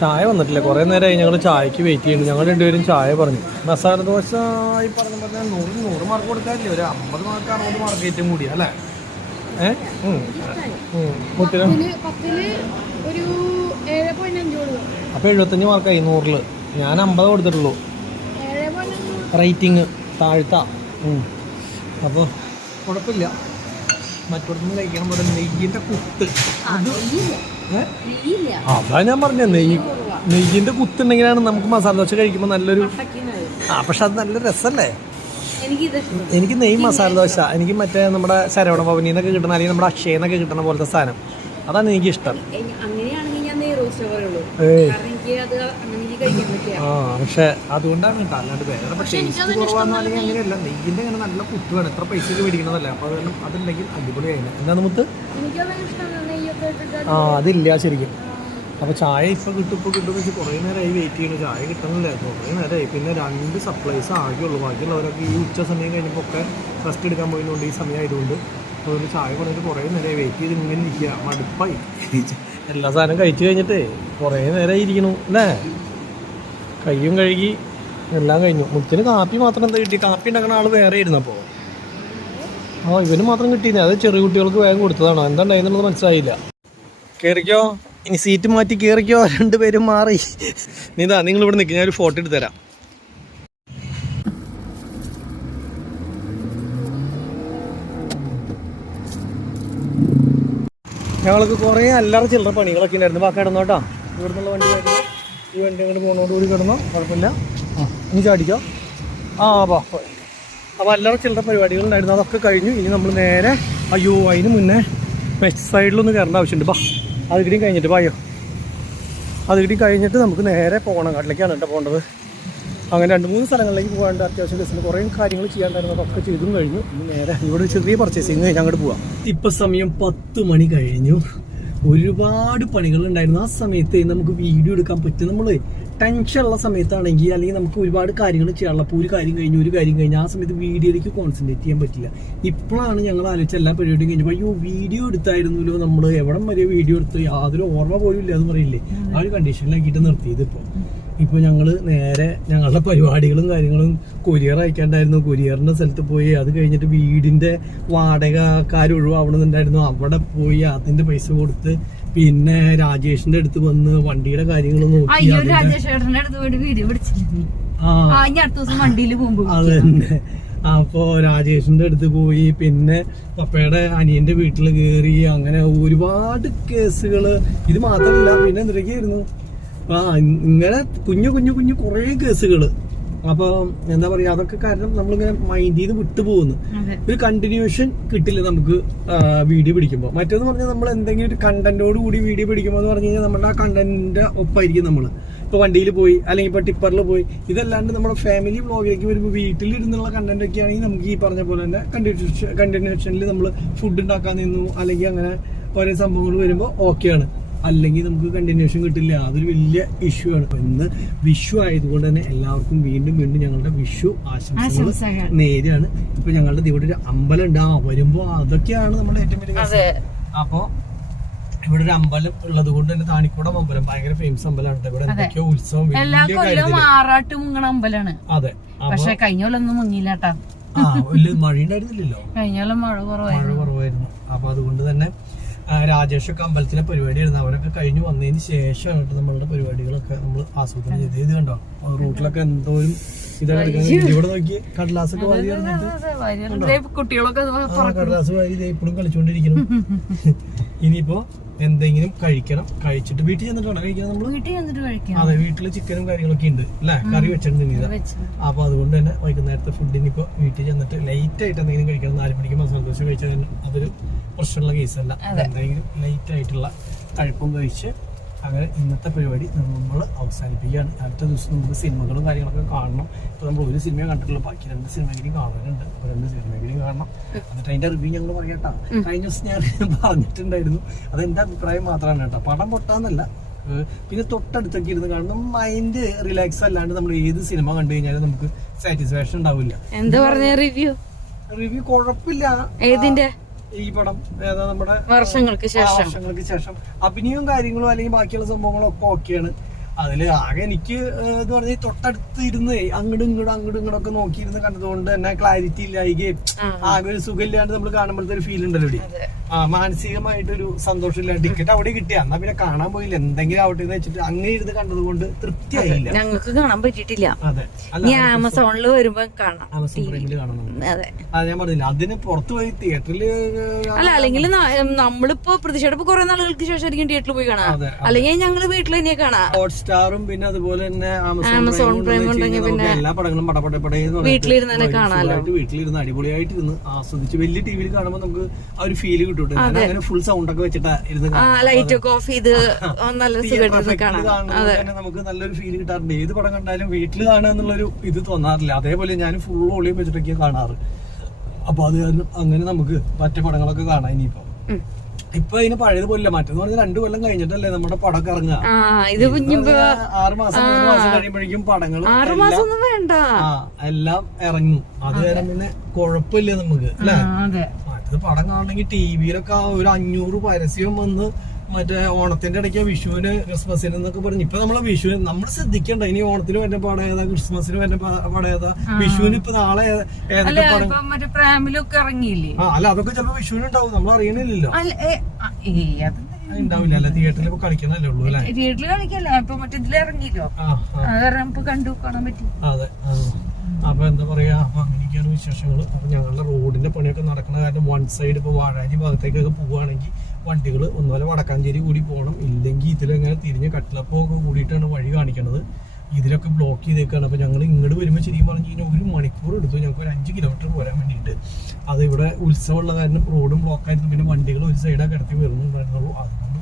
ചായ വന്നിട്ടില്ല. കുറേ നേരമായി ഞങ്ങൾ ചായക്ക് വെയിറ്റ് ചെയ്യുന്നു. ഞങ്ങൾ രണ്ടുപേരും ചായ പറഞ്ഞു. മസാല ദോശ ഈ പറഞ്ഞാൽ 100 മാർക്ക് കൊടുക്കാറില്ല, ഒരു 50 മാർക്ക് 60 മാർക്ക് ഏറ്റവും കൂടിയ അല്ലേ? മുത്തിന് അപ്പോൾ 75 മാർക്കായി 100-ൽ. ഞാൻ 50 കൊടുത്തിട്ടുള്ളൂ റേറ്റിംഗ് താഴ്ത്ത. അപ്പോൾ കുഴപ്പമില്ല. മറ്റൊന്നും കഴിക്കാൻ പോലെ നെയ്യിൻ്റെ കുത്ത്. അതാ ഞാൻ പറഞ്ഞ നെയ്യിൻ്റെ കുത്തുണ്ടെങ്കിലാണ് നമുക്ക് മസാല ദോശ കഴിക്കുമ്പോൾ നല്ലൊരു. പക്ഷെ അത് നല്ല രസമല്ലേ? എനിക്ക് നെയ്യ് മസാല ദോശ. എനിക്ക് മറ്റേ നമ്മുടെ ശരവണ ഭവനിൽ നിന്നൊക്കെ കിട്ടണ, അല്ലെങ്കിൽ നമ്മുടെ അക്ഷയെന്നൊക്കെ കിട്ടണ പോലത്തെ സാധനം, അതാണ് എനിക്കിഷ്ടം. എനിക്ക് അത് അങ്ങനെ കഴിക്കാൻ പറ്റിയ. പക്ഷെ അതുകൊണ്ടാണ് കേട്ടോ, അല്ലാണ്ട് വേറെ ടേസ്റ്റ് കുറവാണെന്നോ അല്ലെങ്കിൽ അങ്ങനെയല്ല. നെയ്യിന്റെ അങ്ങനെ നല്ല കുത്തുവാണ്, എത്ര പൈസക്ക് മേടിക്കണതല്ല. അപ്പൊ അതുകൊണ്ട് അതുണ്ടെങ്കിൽ അടിപൊളിയായിരുന്നു. എന്താ നമുക്ക് അതില്ല ശരിക്കും. അപ്പോൾ ചായ ഇപ്പോൾ കിട്ടുമെന്ന് വെച്ചാൽ കുറേ നേരമായി വെയിറ്റ് ചെയ്യുന്നു. ചായ കിട്ടുന്നില്ല, കുറേ നേരമായി. പിന്നെ 2 സപ്ലൈസ് ആകെയുള്ളൂ. ബാക്കിയുള്ളവരൊക്കെ ഈ ഉച്ച സമയം കഴിഞ്ഞപ്പോൾ ഒക്കെ റെസ്റ്റ് എടുക്കാൻ പോയതുകൊണ്ട് ഈ സമയം ആയതുകൊണ്ട് അതുകൊണ്ട് ചായ പറഞ്ഞിട്ട് കുറേ നേരമായി വെയിറ്റ് ചെയ്ത് ഇങ്ങനെ ഇരിക്കുക. മടുപ്പായി. എല്ലാ സാധനം കഴിച്ച് കഴിഞ്ഞിട്ട് കുറേ നേരമായി ഇരിക്കണു അല്ലേ. കയ്യും കഴുകി എല്ലാം കഴിഞ്ഞു. മുത്തിന് കാപ്പി മാത്രം എന്താ കിട്ടി? കാപ്പി ഉണ്ടാക്കുന്ന ആൾ വേറെ ഇരുന്നപ്പോൾ ഇവന് മാത്രം കിട്ടിയില്ല. അത് ചെറിയ കുട്ടികൾക്ക് വേഗം കൊടുത്തതാണോ എന്താ ഉണ്ടായിരുന്നുള്ളത് മനസ്സിലായില്ല. കയറിക്കോ, ഇനി സീറ്റ് മാറ്റി കയറിക്കോ. 2 പേരും മാറി. നീതാ നിങ്ങളിവിടെ നിൽക്കുക, ഞാനൊരു ഫോട്ടോ എടുത്ത് തരാം. ഞങ്ങൾക്ക് കുറേ അല്ലറ ചില്ലറ പണികളൊക്കെ ഉണ്ടായിരുന്നു. ബാക്കി കിടന്നോ കേട്ടോ. ഇവിടെ നിന്നുള്ള വണ്ടി കാര്യം ഈ വണ്ടി അങ്ങോട്ട് പോകുന്നതോടുകൂടി കിടന്നോ, കുഴപ്പമില്ല. ഇനി ചാടിക്കോ. അപ്പോൾ അല്ലറ ചില്ലറ പരിപാടികളുണ്ടായിരുന്നു, അതൊക്കെ കഴിഞ്ഞു. ഇനി നമ്മൾ നേരെ അതിന് മുന്നേ വെസ്റ്റ് സൈഡിലൊന്ന് കയറേണ്ട ആവശ്യമുണ്ട്. അത് കിട്ടി കഴിഞ്ഞിട്ട് അത് കിട്ടി കഴിഞ്ഞിട്ട് നമുക്ക് നേരെ പോകണങ്ങാട്ടിലേക്കാണ് കേട്ടോ പോകേണ്ടത്. അങ്ങനെ 2-3 സ്ഥലങ്ങളിലേക്ക് പോകാണ്ട് അത്യാവശ്യം ബസ്സിന് കുറേ കാര്യങ്ങൾ ചെയ്യാണ്ടായിരുന്നു, അതൊക്കെ ചെയ്തും കഴിഞ്ഞു. ഇനി നേരെ ഇവിടെ ചെറിയ പർച്ചേസിങ് കഴിഞ്ഞ് അങ്ങോട്ട് പോവാം. ഇപ്പം സമയം 10 മണി കഴിഞ്ഞു. ഒരുപാട് പണികളുണ്ടായിരുന്നു. ആ സമയത്ത് നമുക്ക് വീഡിയോ എടുക്കാൻ പറ്റും. നമ്മൾ ടെൻഷനുള്ള സമയത്താണെങ്കിൽ അല്ലെങ്കിൽ നമുക്ക് ഒരുപാട് കാര്യങ്ങൾ ചെയ്യാനുള്ള, അപ്പോൾ ഒരു കാര്യം കഴിഞ്ഞ് ആ സമയത്ത് വീഡിയോയിലേക്ക് കോൺസെൻട്രേറ്റ് ചെയ്യാൻ പറ്റില്ല. ഇപ്പോഴാണ് ഞങ്ങൾ ആലോചിച്ച എല്ലാ പരിപാടിയും കഴിഞ്ഞപ്പോൾ അയ്യോ വീഡിയോ എടുത്തായിരുന്നല്ലോ, നമ്മൾ എവിടം വരെ വീഡിയോ എടുത്ത് യാതൊരു ഓർമ്മ പോലും ഇല്ല എന്ന് പറയില്ലേ, ആ ഒരു കണ്ടീഷനിലാക്കിയിട്ട് നിർത്തിയത്. ഇപ്പോൾ ഞങ്ങൾ നേരെ ഞങ്ങളുടെ പരിപാടികളും കാര്യങ്ങളും കൊരിയർ അയക്കാണ്ടായിരുന്നു. കൊരിയറിൻ്റെ സ്ഥലത്ത് പോയി അത് കഴിഞ്ഞിട്ട് വീടിൻ്റെ വാടകക്കാരൊഴിവാവണമെന്നുണ്ടായിരുന്നു, അവിടെ പോയി അതിൻ്റെ പൈസ കൊടുത്ത് പിന്നെ രാജേഷിന്റെ അടുത്ത് വന്ന് വണ്ടിയുടെ കാര്യങ്ങൾ നോക്കി. അത് തന്നെ. അപ്പോ രാജേഷിന്റെ അടുത്ത് പോയി, പിന്നെ പപ്പയുടെ അനിയന്റെ വീട്ടിൽ കയറി. അങ്ങനെ ഒരുപാട് കേസുകള്. ഇത് മാത്രമല്ല പിന്നെ എന്തൊക്കെയായിരുന്നു, ഇങ്ങനെ കുഞ്ഞു കുറേ കേസുകള്. അപ്പൊ എന്താ പറയാ, അതൊക്കെ കാരണം നമ്മളിങ്ങനെ മൈൻഡ് ചെയ്ത് വിട്ടുപോകുന്നു. ഒരു കണ്ടിന്യൂഷൻ കിട്ടില്ല നമുക്ക് വീഡിയോ പിടിക്കുമ്പോൾ. മറ്റേന്ന് പറഞ്ഞാൽ നമ്മൾ എന്തെങ്കിലും ഒരു കണ്ടന്റോട് കൂടി വീഡിയോ പിടിക്കുമ്പോൾ എന്ന് പറഞ്ഞു കഴിഞ്ഞാൽ നമ്മുടെ ആ കണ്ടന്റിന്റെ ഒപ്പായിരിക്കും നമ്മൾ. ഇപ്പൊ വണ്ടിയിൽ പോയി അല്ലെങ്കിൽ ഇപ്പൊ ടിപ്പറിൽ പോയി. ഇതല്ലാണ്ട് നമ്മുടെ ഫാമിലി വ്ളോഗിലേക്ക് വരുമ്പോൾ വീട്ടിലിരുന്നുള്ള കണ്ടന്റ് ഒക്കെ ആണെങ്കിൽ നമുക്ക് ഈ പറഞ്ഞ പോലെ തന്നെ കണ്ടിന്യൂഷനിൽ നമ്മൾ ഫുഡ് ഉണ്ടാക്കാൻ നിന്നു അല്ലെങ്കിൽ അങ്ങനെ ഓരോ സംഭവങ്ങൾ വരുമ്പോൾ ഓക്കെയാണ്. അല്ലെങ്കിൽ നമുക്ക് കണ്ടിന്യൂഷൻ കിട്ടില്ല. അതൊരു വലിയ ഇഷ്യൂ ആണ്. ഇന്ന് വിഷു ആയതുകൊണ്ട് തന്നെ എല്ലാവർക്കും വീണ്ടും ഞങ്ങളുടെ വിഷു ആശംസകൾ നേരെയാണ്. ഇപ്പൊ ഞങ്ങളുടെ ഇവിടെ ഒരു അമ്പലം ഉണ്ട്. വരുമ്പോ അതൊക്കെയാണ് നമ്മുടെ ഏറ്റവും വലിയ. അപ്പൊ ഇവിടെ ഒരു അമ്പലം ഉള്ളത് കൊണ്ട് തന്നെ താണിക്കോടം അമ്പലം ഭയങ്കര ഫേമസ് അമ്പലമാണ്. ഇവിടെ എന്തൊക്കെയോ ഉത്സവം അമ്പലമാണ്. അതെ, പക്ഷെ കഴിഞ്ഞ കൊല്ലൊന്നും മുങ്ങിയില്ലാട്ടാ. വലിയ മഴ ഉണ്ടായിരുന്നില്ലല്ലോ, കഴിഞ്ഞ കൊല്ലം മഴ കുറവായിരുന്നു. അപ്പൊ അതുകൊണ്ട് തന്നെ രാജേഷൊക്കെ അമ്പലത്തിലെ പരിപാടിയായിരുന്നു. അവരൊക്കെ കഴിഞ്ഞു വന്നതിന് ശേഷമാണ് നമ്മളുടെ പരിപാടികളൊക്കെ നമ്മൾ ആസൂത്രണം ചെയ്ത്. ഇത് കണ്ടോ റൂട്ടിലൊക്കെ എന്തോരും ഇതൊക്കെ ഇവിടെ നോക്കി കടലാസൊക്കെ വാരി കുട്ടികളൊക്കെ കടലാസ് വാരി ഇപ്പോഴും കളിച്ചുകൊണ്ടിരിക്കണം. ഇനിയിപ്പോ എന്തെങ്കിലും കഴിക്കണം. കഴിച്ചിട്ട് വീട്ടിൽ ചെന്നിട്ടാണ് കഴിക്കണം നമ്മള്. അതെ, വീട്ടില് ചിക്കനും കാര്യങ്ങളൊക്കെ ഉണ്ട് അല്ലെ, കറി വെച്ചിട്ടുണ്ട്. അപ്പൊ അതുകൊണ്ട് തന്നെ വൈകുന്നേരത്തെ ഫുഡിന് ഇപ്പൊ വീട്ടിൽ ചെന്നിട്ട് ലൈറ്റ് ആയിട്ട് എന്തെങ്കിലും കഴിക്കണം. 4 മണിക്ക് മസാല ദോശ കഴിച്ചാൽ അതൊരു പ്രശ്നമുള്ള കേസല്ല. എന്തെങ്കിലും ലൈറ്റ് ആയിട്ടുള്ള കഴിപ്പും കഴിച്ച് അങ്ങനെ ഇന്നത്തെ പരിപാടി നമ്മൾ അവസാനിപ്പിക്കുകയാണ്. അടുത്ത ദിവസം നമുക്ക് സിനിമകളും കാര്യങ്ങളൊക്കെ കാണണം. ഇപ്പോൾ നമ്മൾ ഒരു സിനിമ കണ്ടിട്ടുള്ളൂ, ബാക്കി 2 സിനിമയ്ക്കും കാണാനുണ്ട്. 2 സിനിമയ്ക്കും കാണണം. എന്നിട്ട് അതിന്റെ റിവ്യൂ ഞങ്ങൾ പറയാട്ടോ. കഴിഞ്ഞ ദിവസം ഞാൻ പറഞ്ഞിട്ടുണ്ടായിരുന്നു, അതെന്റെ അഭിപ്രായം മാത്രമാണ് കേട്ടോ. പടം പൊട്ടാന്നല്ല, പിന്നെ തൊട്ടടുത്തൊക്കെ ഇരുന്ന് കാണണം. മൈൻഡ് റിലാക്സ് അല്ലാണ്ട് നമ്മൾ ഏത് സിനിമ കണ്ടു കഴിഞ്ഞാലും നമുക്ക് സാറ്റിസ്ഫാക്ഷൻ ഉണ്ടാവില്ല. എന്താ പറഞ്ഞ റിവ്യൂ കുഴപ്പമില്ല. ഏതിന്റെ? ഈ പടം ഏതാ, നമ്മുടെ വർഷങ്ങൾക്ക് ശേഷം അഭിനയവും കാര്യങ്ങളും അല്ലെങ്കിൽ ബാക്കിയുള്ള സംഭവങ്ങളും ഒക്കെ ഓക്കെയാണ്. അതില് ആകെ എനിക്ക് എന്ന് പറഞ്ഞാൽ തൊട്ടടുത്ത് ഇരുന്ന് അങ്ങോട്ടും ഇങ്ങോട്ടൊക്കെ നോക്കിയിരുന്ന് കണ്ടതുകൊണ്ട് തന്നെ ക്ലാരിറ്റി ഇല്ലായിരിക്കും. ആകെ ഒരു സുഖമില്ലാണ്ട് നമ്മൾ കാണുമ്പോഴത്തെ ഒരു ഫീൽ ഉണ്ടല്ലോ ഇവിടെ. മാനസികമായിട്ടൊരു സന്തോഷമില്ല. ടിക്കറ്റ് അവിടെ കിട്ടിയ എന്നാ പിന്നെ കാണാൻ പോയില്ല, എന്തെങ്കിലും ആവട്ടെ എന്ന് വെച്ചിട്ട് അങ്ങനെ ഇരുന്ന് കണ്ടത് കൊണ്ട് തൃപ്തിയായില്ല. ഞങ്ങൾക്ക് കാണാൻ പറ്റിയിട്ടില്ല. അതെ, ആമസോണിൽ വരുമ്പോ കാണാം. ആമസോൺ പ്രൈമില് കാണണം. അത് ഞാൻ പറഞ്ഞില്ല, അതിന് പുറത്ത് പോയി തിയേറ്ററിൽ അല്ല, അല്ലെങ്കിൽ നമ്മളിപ്പോ പ്രതിഷേധം കുറെ നാളുകൾക്ക് ശേഷം തിയേറ്ററിൽ പോയി കാണാം. അല്ലെങ്കിൽ ഞങ്ങള് വീട്ടിൽ തന്നെ കാണാം. ഹോട്ട്സ്റ്റാറും പിന്നെ അതുപോലെ തന്നെ ആമസോൺ പ്രൈം പിന്നെ എല്ലാ പടങ്ങളും വീട്ടിലിരുന്ന് അടിപൊളിയായിട്ട് ഇരുന്ന് ആസ്വദിച്ച് വലിയ ടിവിയിൽ കാണുമ്പോൾ നമുക്ക് ആ ഒരു ഫീല് കിട്ടും. കിട്ടും. ഞാൻ അങ്ങനെ ഫുൾ സൗണ്ട് ഒക്കെ വെച്ചിട്ടാ ഇരുന്ന് ലൈറ്റ് ഒക്കെ ഓഫ് ചെയ്ത് നല്ല സുഖമായിട്ട് കാണാം. നമുക്ക് നല്ലൊരു ഫീൽ കിട്ടാറുണ്ട്. ഏത് പടം കണ്ടാലും വീട്ടിൽ കാണുക എന്നുള്ളൊരു ഇത് തോന്നാറില്ല. അതേപോലെ ഞാൻ ഫുൾ വോളിയം വെച്ചിട്ടൊക്കെ കാണാറ്. അപ്പൊ അത് കാരണം അങ്ങനെ നമുക്ക് മറ്റു പടങ്ങളൊക്കെ കാണാം. ഇനിയിപ്പോ ഇപ്പൊ അതിന് പഴയതുപോലെ മറ്റേന്ന് പറഞ്ഞാൽ 2 കൊല്ലം കഴിഞ്ഞിട്ടല്ലേ നമ്മുടെ പടമൊക്കെ ഇറങ്ങുക. 6 മാസം 3 മാസം കഴിയുമ്പോഴേക്കും പടങ്ങൾ എല്ലാം ഇറങ്ങും. അത് കാരണം പിന്നെ കുഴപ്പമില്ല നമുക്ക് അല്ലെ. മറ്റേത് പടം കാണണമെങ്കിൽ ടിവിയിലൊക്കെ ഒരു 500 പരസ്യം വന്ന് മറ്റേ ഓണത്തിന്റെ ഇടയ്ക്ക് വിഷുവിന് ക്രിസ്മസിന് എന്നൊക്കെ പറഞ്ഞു. ഇപ്പൊ നമ്മളെ വിഷുവിന് നമ്മൾ ശ്രദ്ധിക്കണ്ട. ഇനി ഓണത്തിന് വരുന്ന പടം ഏതാ, ക്രിസ്മസിന് വരുന്ന പടം ഏതാ, വിഷുവിന് ഇപ്പൊ നാളെ ഏതൊക്കെ പടം ഇറങ്ങിയില്ലേ. അല്ല അതൊക്കെ ചിലപ്പോ വിഷുവിന് ഉണ്ടാവും, നമ്മൾ അറിയണില്ലല്ലോ. ഉണ്ടാവില്ല അല്ലെ, തിയേറ്ററിൽ ഇപ്പൊ കളിക്കണല്ലേ ഉള്ളൂ അല്ലെ. തിയേറ്ററിൽ കളിക്കല്ലോ, ഇപ്പൊ മറ്റേ ഇറങ്ങിയില്ലോ, കണ്ടു കാണാൻ പറ്റും. അതെ. അപ്പൊ എന്താ പറയാ, അപ്പൊ അങ്ങനെയൊക്കെയാണ് വിശേഷങ്ങൾ. അപ്പൊ ഞങ്ങളുടെ റോഡിന്റെ പണിയൊക്കെ നടക്കുന്ന കാരണം വൺ സൈഡ് ഇപ്പൊ വാഴാനി ഭാഗത്തേക്കൊക്കെ പോവുകയാണെങ്കിൽ വണ്ടികൾ ഒന്നുപോലെ വടക്കാഞ്ചേരി കൂടി പോകണം. ഇല്ലെങ്കിൽ ഇതിലെങ്ങനെ തിരിഞ്ഞ് കട്ടിലപ്പൊക്കെ കൂടിയിട്ടാണ് വഴി കാണിക്കണത്. ഇതിലൊക്കെ ബ്ലോക്ക് ചെയ്തേക്കാണ്. അപ്പൊ ഞങ്ങൾ ഇങ്ങോട്ട് വരുമ്പോൾ ശരിക്കും പറഞ്ഞു കഴിഞ്ഞാൽ 1 മണിക്കൂർ എടുത്തു ഞങ്ങൾക്ക് ഒരു 5 കിലോമീറ്റർ പോരാൻ വേണ്ടിയിട്ട്. അത് ഇവിടെ ഉത്സവമുള്ള കാരണം റോഡും ബ്ലോക്കായിരുന്നു. പിന്നെ വണ്ടികൾ ഒരു സൈഡാ കിടത്തി വരുന്നുണ്ടായിരുന്നുള്ളൂ. അതുകൊണ്ട്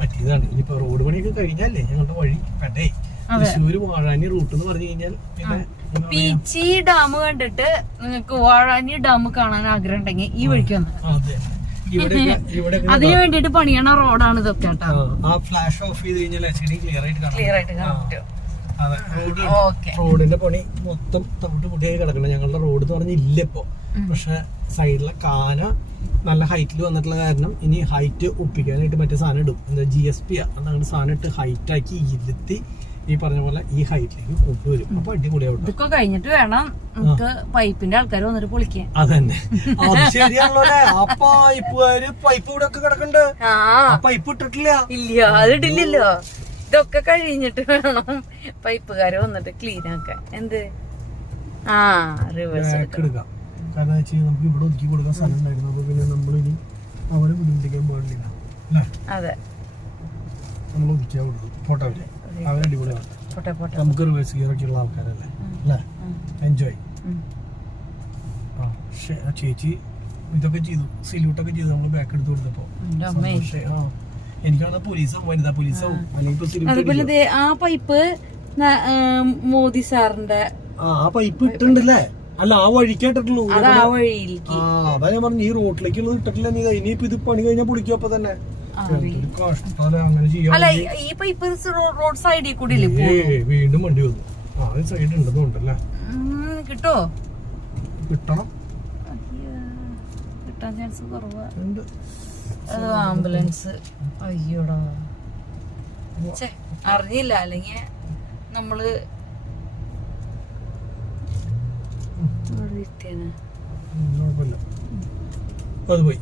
പറ്റിയതാണ്. ഇനിയിപ്പോ റോഡ് പണിയൊക്കെ കഴിഞ്ഞാലേ ഞങ്ങളുടെ വഴി കണ്ടേ തൃശ്ശൂര് വാഴാനി റൂട്ട് എന്ന് പറഞ്ഞു കഴിഞ്ഞാൽ പിന്നെ പീച്ചി ഡാം കണ്ടിട്ട് നിങ്ങൾക്ക് വാഴാനി ഡാം കാണാൻ ആഗ്രഹം ഉണ്ടെങ്കിൽ ഈ വഴിക്ക് വന്നു. അതെ, അതിനു വേണ്ടിട്ട് പണിയണ റോഡാണ് ഇതൊക്കെ. ആ ഫ്ലാഷ് ഓഫ് ചെയ്ത് കഴിഞ്ഞാൽ ക്ലിയർ ആയിട്ട് കാണാൻ പറ്റും. അതെ, റോഡിന്റെ പണി മൊത്തം തവിട്ട് പൊടിയായി കിടക്കണം. ഞങ്ങളുടെ റോഡ് എന്ന് പറഞ്ഞ ഇല്ല ഇപ്പൊ. പക്ഷെ സൈഡിലെ കാന നല്ല ഹൈറ്റിൽ വന്നിട്ടുള്ള കാരണം ഇനി ഹൈറ്റ് ഒപ്പിക്കാനായിട്ട് മറ്റേ സാധനം ഇടും. എന്താ GSP അതങ്ങനെ സാധനം ഇട്ട് ഹൈറ്റ് ആക്കി ഇരുത്തി ഈ പറഞ്ഞ പോലെ ഈ ഹൈറ്റിലേക്ക് കൊണ്ടുവരും. അപ്പൊ അടിപൊളിയാവും. ഇതൊക്കെ കഴിഞ്ഞിട്ട് വേണം നമുക്ക് പൈപ്പിന്റെ ആൾക്കാർ വന്നിട്ട് പൊളിക്കാൻ. അതന്നെ, അത് ശരിയാണല്ലോ അല്ലെ. ആ പൈപ്പുകാര് പൈപ്പ് ഇവിടെ ഒക്കെ കിടക്കണ്ട്, പൈപ്പ് ഇട്ടിട്ടില്ല. ഇല്ല, അത് ഇടില്ലല്ലോ. ഇതൊക്കെ കഴിഞ്ഞിട്ട് വേണം പൈപ്പുകാര് വന്നിട്ട് ക്ലീൻ ആക്കാൻ. എന്ത് റിവേഴ്സ് എടുക്കാം. കാരണം നമുക്ക് ഇവിടെ ഒതുക്കി കൊടുക്കാൻ സ്ഥലം ഉണ്ടായിരുന്നു. അപ്പൊ പിന്നെ നമ്മളിനി അവരെ ബുദ്ധിമുട്ടിക്കാൻ പാടില്ല അല്ലേ. അതെ, നമ്മൾ ഒതുക്കിയാ കൊടുത്തു ഫോട്ടോ അവരടിപൊളിയാണ്. നമുക്ക് റിവേഴ്സ് ഗിയർ ഒക്കെ ഉള്ള ആൾക്കാരല്ലേ അല്ലേ, എൻജോയ്. ആ ചേച്ചി ഇതൊക്കെ ചെയ്തു, സല്യൂട്ടൊക്കെ ചെയ്തു. നമ്മള് ബാക്ക് എടുത്ത് കൊടുത്തപ്പോ എനിക്കാണ് പോലീസാവും, വനിതാ പോലീസാവും. അതുപോലെ ആ പൈപ്പ് മോദി സാറിന്റെ ആ പൈപ്പ് ഇട്ടുണ്ടല്ലേ. അല്ല, ആ വഴിക്കേട്ടിട്ടുള്ളൂ. അതാ ഞാൻ പറഞ്ഞു ഈ റോഡിലേക്കുള്ളത് ഇട്ടിട്ടില്ല. നീ ഇനിയിപ്പോ ഇത് പണി കഴിഞ്ഞാൽ പൊളിക്കും. അപ്പൊ തന്നെ അങ്ങനെ ചെയ്യാം. ഈ പൈപ്പ് റോഡ് സൈഡിൽ കൂടി വീണ്ടും വണ്ടി വന്നു. ആ സൈഡ് ഉണ്ടെന്നുണ്ടല്ലേ. കിട്ടോ? കിട്ടണം, കിട്ടാൻ ചാൻസ് കുറവാണ്. ആംബുലൻസ് അയ്യോടാ, അറിഞ്ഞില്ല. അല്ലെങ്കിൽ നമ്മള് അത് പോയി.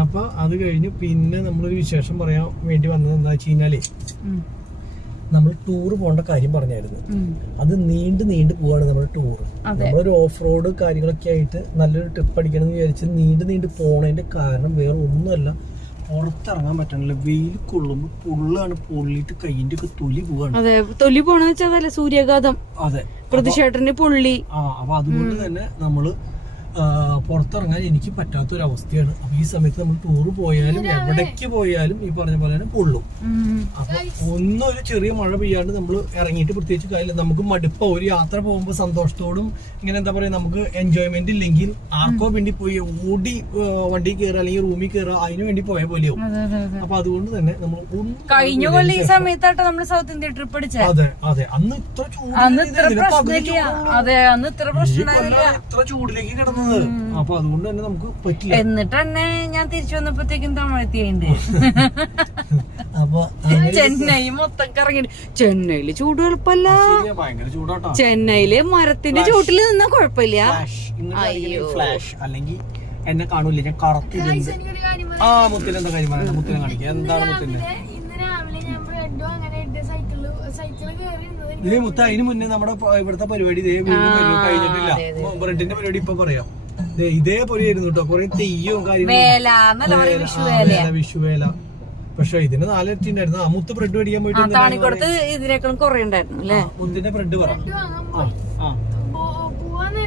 അപ്പൊ അത് കഴിഞ്ഞു. പിന്നെ നമ്മളൊരു വിശേഷം പറയാൻ വേണ്ടി വന്നത് എന്താ വെച്ച് കഴിഞ്ഞാലേ, നമ്മൾ ടൂർ പോകേണ്ട കാര്യം പറഞ്ഞായിരുന്നു. അത് നീണ്ടു പോവാണ് നമ്മുടെ ടൂർ. നമ്മളൊരു ഓഫ് റോഡ് കാര്യങ്ങളൊക്കെ ആയിട്ട് നല്ലൊരു ട്രിപ്പ് അടിക്കണം എന്ന് വിചാരിച്ച് നീണ്ടു പോണതിന്റെ കാരണം വേറെ ഒന്നുമല്ല, പുറത്തിറങ്ങാൻ പറ്റണില്ല. വെയിൽ കൊള്ളുമ്പോ പൊള്ളാണ്, പൊള്ളിട്ട് കൈയിന്റെ ഒക്കെ തൊലി പോവാണ്. അതെ, തൊലി പോണെന്ന് വെച്ചാൽ സൂര്യാഘാതം. അതെ, പ്രതിഷേധത്തിന് പൊള്ളി. അപ്പൊ അതുകൊണ്ട് തന്നെ നമ്മള് പുറത്തിറങ്ങാൻ എനിക്ക് പറ്റാത്തൊരവസ്ഥയാണ്. അപ്പൊ ഈ സമയത്ത് നമ്മൾ ടൂർ പോയാലും എവിടേക്ക് പോയാലും ഈ പറഞ്ഞ പോലെ തന്നെ പൊള്ളും. അപ്പൊ ഒരു ചെറിയ മഴ പെയ്യാണ്ട് നമ്മൾ ഇറങ്ങിയിട്ട് പ്രത്യേകിച്ച് കാര്യമില്ല. നമുക്ക് മടുപ്പ ഒരു യാത്ര പോകുമ്പോൾ സന്തോഷത്തോടും ഇങ്ങനെ എന്താ പറയാ, നമുക്ക് എൻജോയ്മെന്റ് ഇല്ലെങ്കിൽ ആർക്കോ വേണ്ടി പോയി ഓടി വണ്ടി കയറുക അല്ലെങ്കിൽ റൂമിൽ കയറുക അതിനു വേണ്ടി പോയ പോലെയാവും. അപ്പൊ അതുകൊണ്ട് തന്നെ നമ്മൾ കഴിഞ്ഞ കൊല്ലം ഈ സമയത്തായിട്ട് നമ്മൾ സൗത്ത് ഇന്ത്യ ട്രിപ്പ് അടിച്ചത്. അതെ, അന്ന് ഇത്ര ചൂടിലേക്ക് കിടന്നു. അപ്പൊ അതുകൊണ്ട് തന്നെ നമുക്ക് പറ്റില്ല. എന്നിട്ട് തന്നെ ഞാൻ തിരിച്ചു വന്നപ്പോഴത്തേക്കും തമിഴത്തിയുണ്ട്. അപ്പൊ ചെന്നൈ മൊത്തം കറങ്ങി. ചെന്നൈയില് ചൂട് എളുപ്പല്ല. ഭയങ്കര ചൂടാട്ടോ. ചെന്നൈയില് മരത്തിന്റെ ചൂട്ടിൽ നിന്നാ കുഴപ്പമില്ല. ഫ്ലാഷ് അല്ലെങ്കിൽ എന്നെ കാണൂല, ഞാൻ കറക്റ്റ് മുത്തിലെന്താ കാര്യം പറയാം. മുത്തിനെ കാണിക്കുക. എന്താണ് മുത്തിന്റെ ഇതേ മുത്ത? അതിന് മുന്നേ നമ്മുടെ ഇവിടുത്തെ പരിപാടി ഇതേ കഴിഞ്ഞിട്ടില്ല. ബ്രെഡിന്റെ പരിപാടി ഇപ്പൊ പറയാം. ഇതേപോലെ ആയിരുന്നു കേട്ടോ. കുറെ തെയ്യവും കാര്യങ്ങളും, വിഷുവേല. പക്ഷെ ഇതിന് 4 ഇരട്ടി ഉണ്ടായിരുന്നു. മുത്ത് ബ്രെഡ് മേടിക്കാൻ പോയിട്ട് ഇതിനേക്കാളും കുറെ ഉണ്ടായിരുന്നു അല്ലേ. മുത്തിന്റെ ബ്രെഡ് പറ.